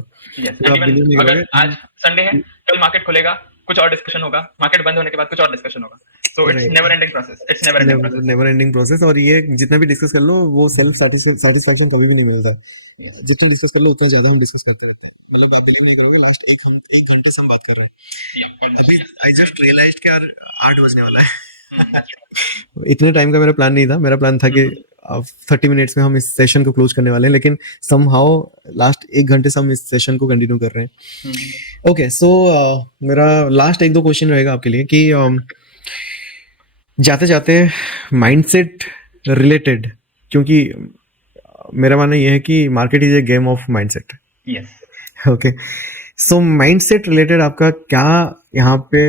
अगर आज संडे है, कल मार्केट खुलेगा, कुछ और डिस्कशन होगा, मार्केट बंद होने के बाद कुछ और डिस्कशन होगा. तो it's never ending process, it's never ending process. Never ending process, और ये जितना भी डिस्कस कर लो वो सेल्फ सेटिस्फैक्शन कभी भी नहीं मिलता है। जितना डिस्कस कर लो उतना ज्यादा हम डिस्कस करते रहते हैं। मतलब आप बिलीव नहीं करोगे, लास्ट एक घंटे से हम बात कर रहे हैं। अभी आई जस्ट रियलाइज्ड कि यार 8 बजने वाला है। इतने टाइम का मेरा प्लान नहीं था। मेरा प्लान था कि 30 मिनट्स में हम इस सेशन को क्लोज करने वाले हैं, लेकिन समहाउ लास्ट 1 घंटे से हम इस सेशन को कंटिन्यू कर रहे हैं। ओके, सो मेरा लास्ट 1-2 क्वेश्चन रहेगा आपके लिए कि जाते जाते माइंडसेट रिलेटेड, क्योंकि मेरा मानना यह है कि market is a game of mindset. Yes. Okay, so mindset related आपका क्या यहाँ पे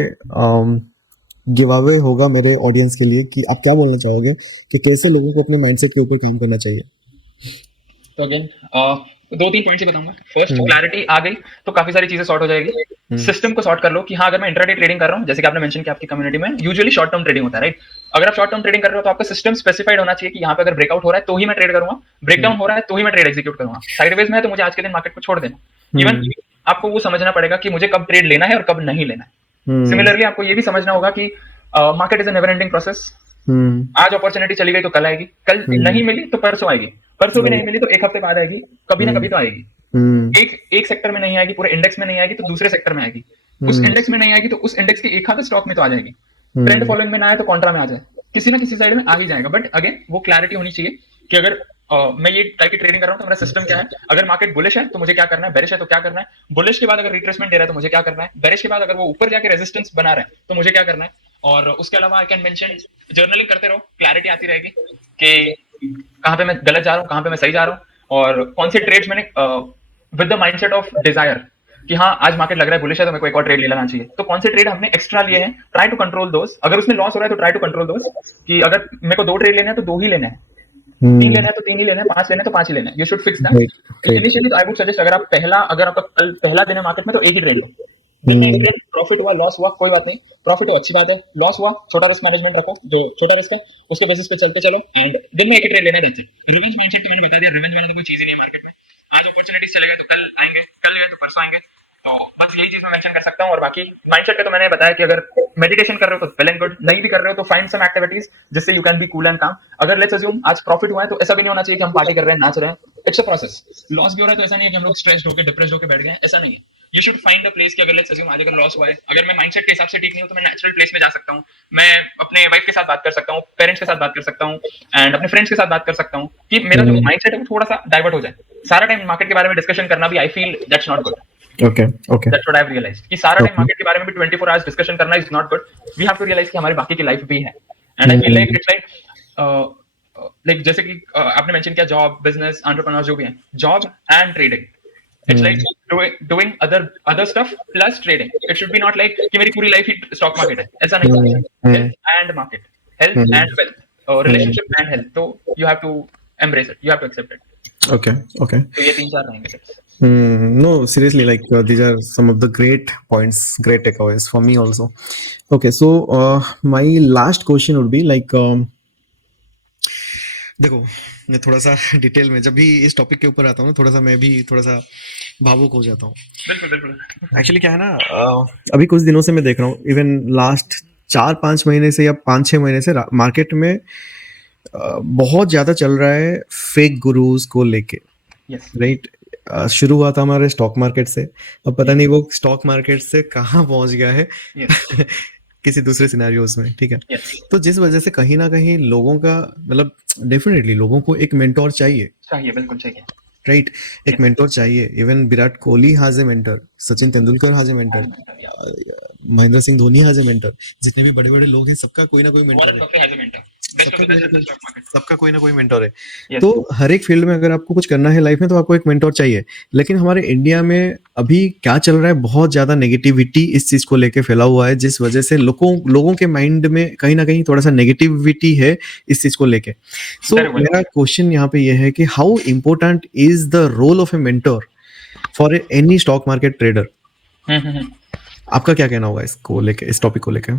गिव अवे होगा मेरे ऑडियंस के लिए, कि आप क्या बोलना चाहोगे कि कैसे लोगों को अपने माइंडसेट के ऊपर काम करना चाहिए? तो अगेन 2-3 पॉइंट्स ही बताऊंगा। फर्स्ट, क्लैरिटी आ गई तो काफी सारी चीजें सॉर्ट हो जाएगी। सिस्टम को सॉर्ट कर लो कि हाँ, अगर मैं इंट्राडे ट्रेडिंग कर रहा हूँ, जैसे कि आपने मेंशन किया आपकी कम्युनिटी में यूजुअली शॉर्ट टर्म ट्रेडिंग होता है, राइट? अगर आप शॉर्ट टर्म ट्रेडिंग कर रहे हो तो आपका सिस्टम स्पेसिफाइड होना चाहिए कि यहाँ पे अगर ब्रेकआउट हो रहा है तो ही मैं ट्रेड करूंगा, ब्रेकडाउन हो रहा है तो ही मैं ट्रेड एग्जीक्यूट करूंगा, साइडवेज में है तो मुझे आज के दिन मार्केट को छोड़ देना। इवन आपको वो समझना पड़ेगा कि मुझे कब ट्रेड लेना है और कब नहीं लेना है। सिमिलरली आपको ये भी समझना होगा कि market is a never ending process. आज अपॉर्चुनिटी चली गई तो कल आएगी, कल नहीं मिली तो परसों आएगी, परसों भी नहीं मिली तो एक हफ्ते बाद आएगी, कभी ना कभी तो आएगी। एक सेक्टर में नहीं आएगी, पूरे इंडेक्स में नहीं आएगी तो दूसरे सेक्टर में आएगी, उस इंडेक्स में नहीं आएगी तो उस इंडेक्स के एक आधे स्टॉक में तो आ जाएगी, ट्रेंड फॉलोइंग में ना आए तो कॉन्ट्रा में आ जाए, किसी ना किसी साइड में आ ही जाएगा। बट अगेन वो क्लैरिटी होनी चाहिए कि अगर मैं ये टाइप की ट्रेडिंग कर रहा हूँ तो मेरा सिस्टम क्या है, अगर मार्केट बुलिश है तो मुझे क्या करना है, बेरिश है तो क्या करना है, बुलिश के बाद अगर रिट्रेसमेंट दे रहा है तो मुझे क्या करना है, बेरिश के बाद अगर वो ऊपर जाके रेजिस्टेंस बना रहा है तो मुझे क्या करना है। और उसके अलावा आई कैन मेंशन, जर्नलिंग करते रहो, क्लैरिटी आती रहेगी कि कहाँ पे मैं गलत जा रहा हूँ, कहाँ पे मैं सही जा रहा हूँ, और कौन से ट्रेड्स मैंने with the mindset of desire कि हाँ आज मार्केट लग रहा है बुलिश है तो मेरे को एक और ट्रेड ले लेना चाहिए, तो कौन से ट्रेड हमने एक्स्ट्रा लिए हैं, ट्राई टू कंट्रोल दोस। अगर उसमें लॉस हो रहा है तो ट्राई टू कंट्रोल दोस, कि अगर मेरे को 2 ट्रेड लेने हैं तो 2 ही लेने हैं, 3 लेना है तो 3 ही लेना है, 5 लेना है तो 5 ही लेना है। You should fix that initially. तो आई वुड सजेस्ट, अगर आपका कल पहला दिन है मार्केट में तो एक ही ट्रेड लो। प्रॉफिट हुआ, लॉस हुआ, कोई बात नहीं, प्रॉफिट हो अच्छी बात है, लॉस हुआ छोटा रिस्क मैनेजमेंट रखो, जो छोटा रिस्क है उसके बेसिस पे चलते चलो, एंड दिन में एक ही ट्रेड लेना है। रिवेंज माइंडसेट तो मैंने बता दिया, रिवेंज वाला तो कोई चीज ही नहीं है मार्केट में। आज अपॉर्चुनिटीज चले गए तो कल आएंगे, कल गए तो परसों आएंगे, तो बस यही चीज मैं मेंशन कर सकता हूँ। और बाकी माइंडसेट पे तो मैंने बताया कि अगर मेडिटेशन कर रहे हो तो वेल एंड गुड, नहीं भी कर रहे हो तो फाइंड सम एक्टिविटीज जिससे you can be cool and काम। अगर लेट्स अज्यूम आज प्रॉफिट हुआ है तो ऐसा भी नहीं होना चाहिए कि हम पार्टी कर रहे हैं, नाच रहे हैं, इट्स अ प्रोसेस। लॉस भी हो रहा है तो ऐसा नहीं है कि हम लोग स्ट्रेस्ड होकर डिप्रेस्ड होकर बैठ गए हैं, ऐसा नहीं है। You should find a place कि अगर लेट्स अज्यूम आज अगर लॉस हुआ है, अगर मैं माइंडसेट के हिसाब से ठीक नहीं हूं तो मैं नेचुरल प्लेस में जा सकता हूं, मैं अपने वाइफ के साथ बात कर सकता हूं, पेरेंट्स के साथ बात कर सकता हूं, एंड अपने फ्रेंड्स के साथ बात कर सकता हूं कि मेरा जो माइंडसेट है वो थोड़ा सा डाइवर्ट हो जाए। सारा टाइम मार्केट के बारे में डिस्कशन करना भी I feel that's not good. Okay that's what I have realized कि सारा टाइम मार्केट के बारे में भी 24 आवर्स डिस्कशन करना is not good. We have to realize कि हमारी बाकी की लाइफ भी है, and I feel like it's like जैसे कि आपने मेंशन किया जॉब, बिजनेस, एंटरप्रेन्योर्स जो भी हैं, job and trading, it's like doing other stuff plus trading. It should be not like कि मेरी पूरी लाइफ ही स्टॉक मार्केट है, ऐसा नहीं है। Health and market, health and wealth, relationship and health, तो you have to embrace it, you have to accept it. Okay. तो ये 3-4 रहेंगे tips. No, seriously, like these are some of the great points, great takeaways for me also. Okay, so my last question would be like देखो, मैं थोड़ा सा डिटेल में जब भी इस टॉपिक के ऊपर आता हूँ ना, थोड़ा सा मैं भी थोड़ा सा भावुक हो जाता हूँ। बिल्कुल। एक्चुअली क्या है ना, अभी कुछ दिनों से मैं देख रहा हूँ, इवन लास्ट 4-5 महीने से या 5-6 महीने से मार्केट में बहुत ज्यादा चल रहा है फेक गुरुज को लेके, राइट? शुरू हुआ था हमारे स्टॉक मार्केट से, अब पता नहीं वो स्टॉक मार्केट से कहाँ पहुंच गया है किसी दूसरे सिनेरियोज में, ठीक है? तो जिस वजह से कहीं ना कहीं लोगों का, मतलब डेफिनेटली लोगों को एक मेंटोर चाहिए, बिल्कुल चाहिए, राइट? एक मेंटोर चाहिए। Even Virat Kohli has a mentor, Sachin Tendulkar has a mentor, Mahendra Singh Dhoni has a mentor, जितने भी बड़े बड़े लोग हैं सबका कोई ना कोई मेंटर है, सबका कोई ना कोई मेंटर है। तो हर एक फील्ड में अगर आपको कुछ करना है लाइफ में तो आपको एक मेंटोर चाहिए। लेकिन हमारे इंडिया में अभी क्या चल रहा है, बहुत ज्यादा नेगेटिविटी इस चीज को लेके फैला हुआ है, जिस वजह से लोगों के माइंड में कहीं ना कहीं थोड़ा सा नेगेटिविटी है इस चीज को लेके। सो मेरा क्वेश्चन यहाँ पे यह है कि how important is the role of a mentor for any stock market trader? आपका क्या कहना होगा इसको लेके, इस टॉपिक को लेके?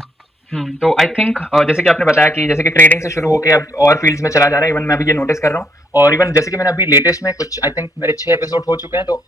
तो आई थिंक जैसे कि आपने बताया कि जैसे कि ट्रेडिंग से शुरू होकर अब और फील्ड्स में चला जा रहा है, इवन मैं भी ये नोटिस कर रहा हूँ। और इवन जैसे कि मैंने अभी लेटेस्ट में कुछ आई थिंक मेरे 6 एपिसोड हो चुके हैं, तो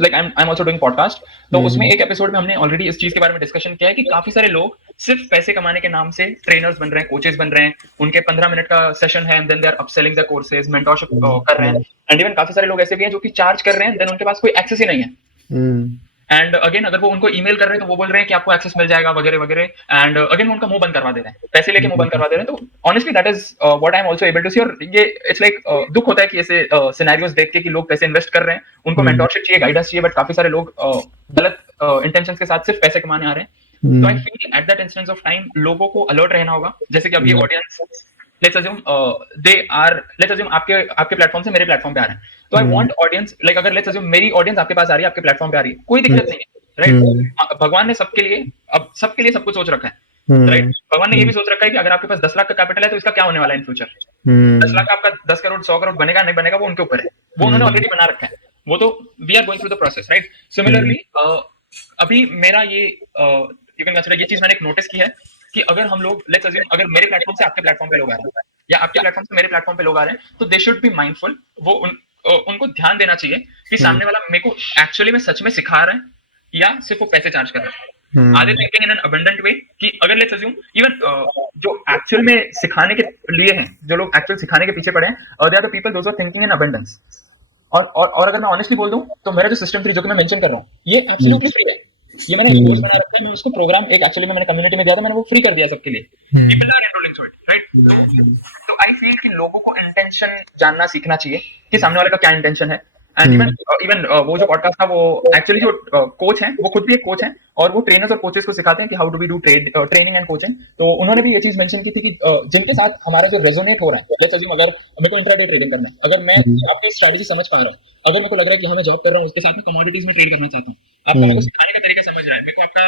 like I am also doing podcast, तो उसमें एक एपिसोड में हमने ऑलरेडी इस चीज के बारे में डिस्कशन किया है कि काफी सारे लोग सिर्फ पैसे कमाने के नाम से ट्रेनर्स बन रहे हैं, कोचेस बन रहे हैं, उनके 15 मिनट का सेशन है and then they are upselling the courses, mentorship कर रहे हैं। एंड इवन काफी सारे लोग ऐसे भी हैं जो कि चार्ज कर रहे हैं, देन उनके पास कोई एक्सेस ही नहीं है। एंड अगेन अगर वो उनको ईमेल कर रहे हैं तो वो बोल रहे हैं कि आपको एक्सेस मिल जाएगा वगैरह वगैरह। एंड अगेन वो उनका मुंह बंद करवा दे रहे हैं, पैसे लेके मुंह बंद करवा दे रहे हैं। तो honestly that is what I am also able to see. और ये इट्स लाइक दुख होता है कि ऐसे सिनेरियोस देख के कि लोग पैसे इन्वेस्ट कर रहे हैं, उनको मेंटरशिप चाहिए, गाइडेंस चाहिए, बट काफी सारे लोग गलत इंटेंशंस के साथ सिर्फ पैसे कमाने आ रहे हैं। तो I feel at that instance of time लोगों को अलर्ट रहना होगा। जैसे कि अब ये ऑडियंस लेट्स अज्यूम आपके प्लेटफॉर्म से मेरे प्लेटफॉर्म पे आ रहे हैं, तो आई वांट ऑडियंस लाइक अगर लेट्स अज्यूम मेरी ऑडियंस आपके पास आ रही है, आपके प्लेटफॉर्म पे आ रही है, कोई दिक्कत नहीं है, राइट। भगवान ने सबके लिए सब कुछ सोच रखा है, राइट। भगवान ने ये भी सोच रखा है कि अगर आपके पास 10 लाख का कैपिटल है तो इसका क्या होने वाला है इन फ्यूचर। 10 लाख आपका 10 करोड़ 100 करोड़ बनेगा नहीं बनेगा वो उनके ऊपर है, वो उन्होंने ऑलरेडी बना रखा है। वो तो we are going through the process, right. Similarly अभी मेरा ये यू कैन कंसीडर, ये चीज मैंने एक नोटिस की है कि अगर हम लोग लेट्स अज्यूम अगर मेरे प्लेटफॉर्म से आपके प्लेटफॉर्म पे लोग आ रहे हैं या आपके प्लेटफॉर्म से मेरे प्लेटफॉर्म पे लोग आ रहे हैं, तो दे शुड बी माइंडफुल। वो उनको ध्यान देना चाहिए कि सामने वाला मेरे को एक्चुअली में सच में सिखा रहा है या सिर्फ वो पैसे चार्ज कर रहा है। Are they thinking in an abundant way कि अगर लेट्स अज्यूम इवन जो एक्चुअल में सिखाने के लिए हैं, जो लोग एक्चुअल सिखाने के पीछे पड़े हैं, they are the people those are thinking in abundance. और अगर मैं ऑनेस्टली बोल दूं तो मेरा जो सिस्टम 3 जो कि मैं मेंशन कर रहा हूं, ये एब्सोल्युटली फ्री है। ये मैंने कोर्स बना रखा है, मैं उसको प्रोग्राम एक एक्चुअली में मैंने कम्युनिटी में दिया था, मैंने वो फ्री कर दिया सबके लिए। People are enrolling to it, right. तो आई फील कि लोगों को इंटेंशन जानना सीखना चाहिए कि सामने वाले का क्या इंटेंशन है। एंड इवन वो जो पॉडकास्ट था वो एक्चुअली जो कोच हैं वो खुद भी एक कोच हैं और वो ट्रेनर्स और कोचेस को सिखाते हैं कि how do we do training and coaching. तो उन्होंने भी ये चीज मेंशन की थी कि जिनके साथ हमारा जो रेजोनेट हो रहा है, लेट्स अज्यूम अगर मेरे को इंट्राडे ट्रेडिंग करना है, अगर मैं आपकी स्ट्रेटजी समझ पा रहा हूँ, अगर मेरे को लग रहा है कि हाँ मैं जॉब कर रहा हूँ उसके साथ में कमोडिटीज में ट्रेड करना चाहता हूँ, आपका मेरे को सिखाने का तरीका समझ रहा है, मेरे को आपका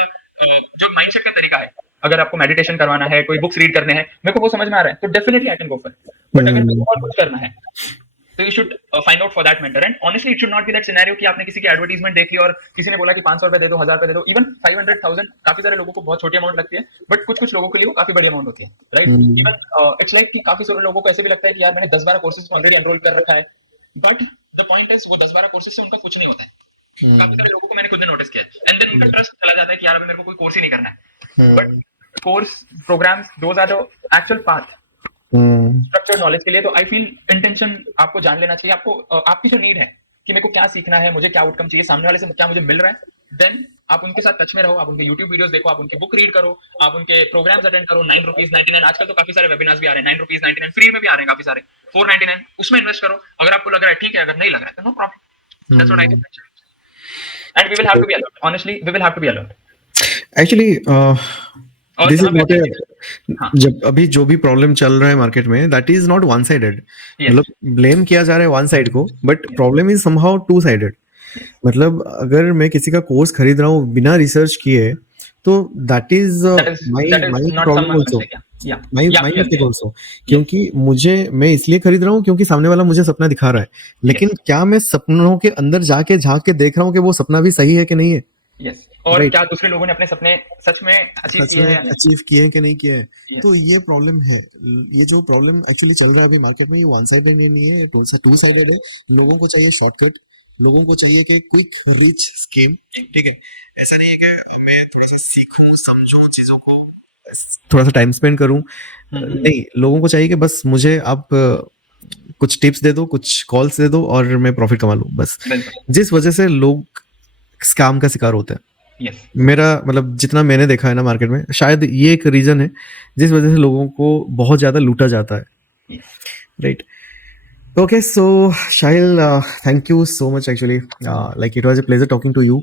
जो माइंडसेट का तरीका है, अगर आपको मेडिटेशन करवाना है, कोई बुक्स रीड करने हैं, मेरे को वो समझ में आ रहा है, तो definitely I can go for. But अगर मेरे को और कुछ करना है तो you should find out for that mentor. And honestly, it should not be that scenario कि आपने किसी की एडवर्टाइजमेंट देख ली और किसी ने बोला कि 500 रुपए दे दो, 1000 रुपए दे दो, इवन 500,000 काफी सारे लोगों को बहुत छोटी अमाउंट लगती है, बट कुछ लोगों के लिए वो काफी बड़ी अमाउंट होती है, राइट। इवन इट्स लाइक कि काफी सारे लोगों को ऐसे भी लगता है कि यार मैंने 10-12 कोर्सेज ऑलरेडी एनरोल कर रखा है, बट द पॉइंट इज वो 10-12 कोर्सेज से उनका कुछ नहीं होता है। काफी सारे लोगों को मैंने खुद ने नोटिस किया है, एंड देन उनका ट्रस्ट चला जाता है कि यार अभी मेरे को कोई कोर्स ही नहीं करना है। But course programs those are the actual path structured knowledge के लिए। तो आई फील इंटेंशन आपको जान लेना चाहिए, आपको आपकी जो नीड है कि मेरे को क्या सीखना है, मुझे क्या आउटकम चाहिए, सामने वाले से क्या मुझे मिल रहा है, देन आप उनके साथ टच में रहो, आप उनके यूट्यूब वीडियोस देखो, आप उनके बुक रीड करो, आप उनके प्रोग्राम्स अटेंड करो। 9 रुपीज 99, आजकल तो काफी सारे वेबिनार्स भी आ रहे हैं 9 रुपीज 99, फ्री में भी आ रहे हैं काफी सारे 499, उसमें इन्वेस्ट करो। अगर आपको लग रहा है ठीक है, अगर नहीं लग रहा है तो no problem, that's what I think. And we will have to be alert, honestly we will have to be alert. Actually this is not हाँ। जब अभी जो भी प्रॉब्लम चल रहा है मार्केट में, that is not one sided. मतलब ब्लेम किया जा रहा है वन साइड को, but problem is somehow two sided. मतलब अगर मैं किसी का कोर्स खरीद रहा हूँ बिना रिसर्च किए, तो that is my problem also, my mistake also. क्योंकि मैं इसलिए खरीद रहा हूँ क्योंकि सामने वाला मुझे सपना दिखा रहा है, लेकिन क्या मैं सपनों के अंदर जाके झांक के देख रहा हूँ कि वो सपना भी सही है कि नहीं है। Yes. और क्या दूसरे लोगों ने अपने सपने सच में अचीव किए हैं कि नहीं किए हैं। तो ये प्रॉब्लम है, ये जो प्रॉब्लम एक्चुअली चल रहा है अभी मार्केट में, ये वन साइडेड नहीं है, टू साइडेड है। लोगों को चाहिए शॉर्टकट, लोगों को चाहिए कि क्विक रिच स्कीम, ठीक है। ऐसा नहीं है कि मैं थोड़ा सा सीखूं, समझूं चीजों को, थोड़ा सा टाइम स्पेंड करूं, नहीं। लोगों को चाहिए कि बस मुझे आप कुछ टिप्स दे दो, कुछ कॉल्स दे दो और मैं प्रॉफिट कमा लूं, बस। जिस वजह से लोग स्कैम का शिकार होता है। yes. मेरा मतलब जितना मैंने देखा है ना मार्केट में, शायद ये एक रीजन है जिस वजह से लोगों को बहुत ज्यादा लूटा जाता है, right. Okay, so Shahil, thank you so much actually. Like it was a pleasure talking to you.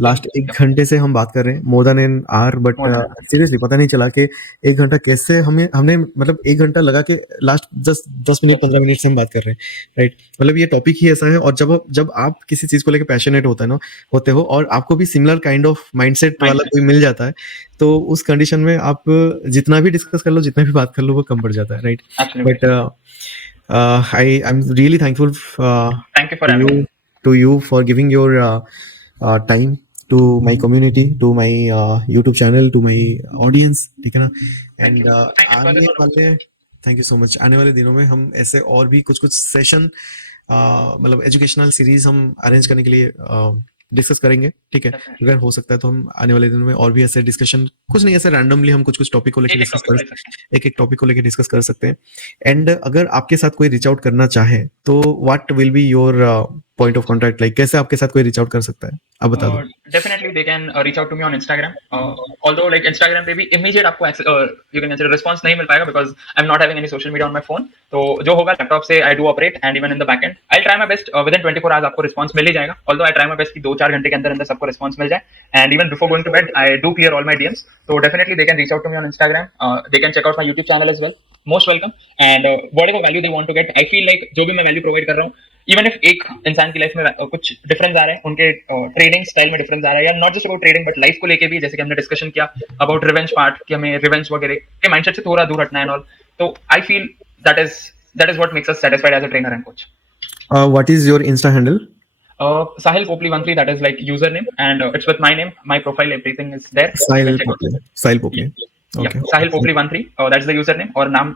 Last 1 घंटे से हम बात कर रहे हैं, more than an hour, but seriously पता नहीं चला कि 1 घंटा कैसे हमने मतलब 1 घंटा लगा के लास्ट 10 मिनट 15 मिनट से हम बात कर रहे हैं, राइट। मतलब ये टॉपिक ही ऐसा है, और जब आप किसी चीज को लेकर पैशनेट होते हो और आपको भी सिमिलर काइंड ऑफ माइंडसेट वाला कोई मिल जाता है, तो उस कंडीशन में आप जितना भी डिस्कस कर लो, जितना भी बात कर लो, वो कम पड़ जाता है, right. But I'm really thankful thank you for having me. To you for giving your time to my community, to my YouTube channel, to my audience, ठीक है ना। एंड आने वाले थैंक यू सो मच। आने वाले दिनों में हम ऐसे और भी कुछ सेशन मतलब एजुकेशनल सीरीज हम अरेंज करने के लिए डिस्कस करेंगे, ठीक है। Definitely. अगर हो सकता है तो हम आने वाले दिनों में और भी ऐसे डिस्कशन, कुछ नहीं ऐसे रैंडमली हम कुछ कुछ टॉपिक को लेकर एक एक डिस्कस टॉपिक कर, ले सकते हैं. एक एक टॉपिक को लेकर डिस्कस कर सकते हैं। एंड अगर आपके साथ कोई रीच आउट करना चाहे तो what will be your point of contact, like कैसे आपके साथ कोई रीच आउट कर सकता है, आप बता दो। Definitely they can reach out to me on Instagram. Although like Instagram पे भी immediate आपको you can consider response नहीं मिल पाएगा because I'm not having any social media on my phone. तो जो होगा लैपटॉप से I do operate and even in the back end I'll try my best within 24 hours आपको response मिल ही जाएगा. Although I try my best कि 2-4 घंटे के अंदर अंदर सबको response मिल जाए. And even before going to bed I do clear all my DMs. So definitely they can reach out to me on Instagram. They can check out my YouTube channel as well. Most welcome. And whatever value they want to get, I feel like जो भी मैं value provide कर रहा हूँ, इवन इफ एक इंसान की लाइफ में कुछ डिफरेंस आ रहा है, उनके ट्रेडिंग स्टाइल में डिफरेंस आ रहा है, या not just about trading but life को लेके भी, जैसे कि हमने डिस्कशन किया अबाउट रिवेंज पार्ट कि हमें रिवेंज वगैरह के माइंडसेट से थोड़ा दूर हटना है ऑल. तो I feel that is what makes us satisfied as a trainer and coach. What is your insta handle? Sahil Popli 13, that is like username, and it's with my name, my profile, everything is there. Sahil Popli. Sahil Popli. Yeah, Sahil Popli 13, that's the username और नाम.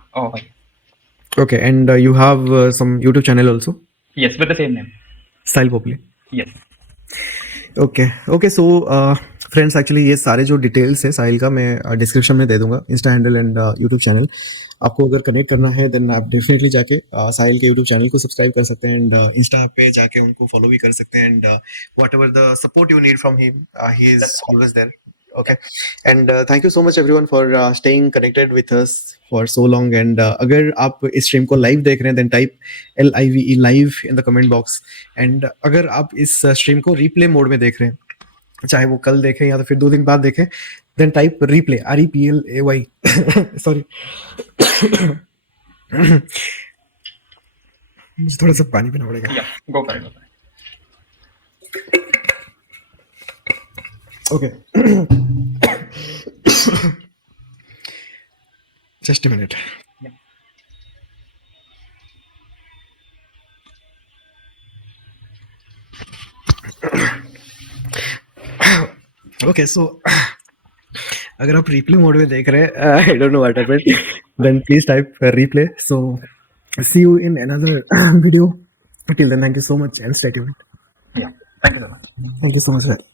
Okay, and you have some YouTube channel also? Yes, with the same name. Sahil Popli. Yes. Okay so friends, actually ये सारे जो डिटेल्स है साहिल का मैं डिस्क्रिप्शन में दे दूंगा, Insta handle and YouTube channel. आपको अगर कनेक्ट करना है देन आप डेफिनेटली जाके साहिल के यूट्यूब चैनल को सब्सक्राइब कर सकते हैं एंड इंस्टा पे जाके उनको फॉलो भी कर सकते हैं. And whatever the support you need from him, he is always there. Okay, and thank you so much everyone for staying connected with us for so long. And अगर आप इस स्ट्रीम को लाइव देख रहे हैं then type LIVE live in the comment box. and अगर आप इस स्ट्रीम को रिप्ले मोड में देख रहे हैं, चाहे वो कल देखें या तो फिर 2 दिन बाद देखें, then type replay REPLAY. Sorry, मुझे थोड़ा सा पानी पीना पड़ेगा. Go for it. Okay. Just a minute. Yeah. Okay, so अगर आप replay mode में देख रहे हैं, I don't know what happened, then please type replay. So see you in another video. Till then, thank you so much and stay tuned. Yeah, thank you so much. Thank you so much, sir.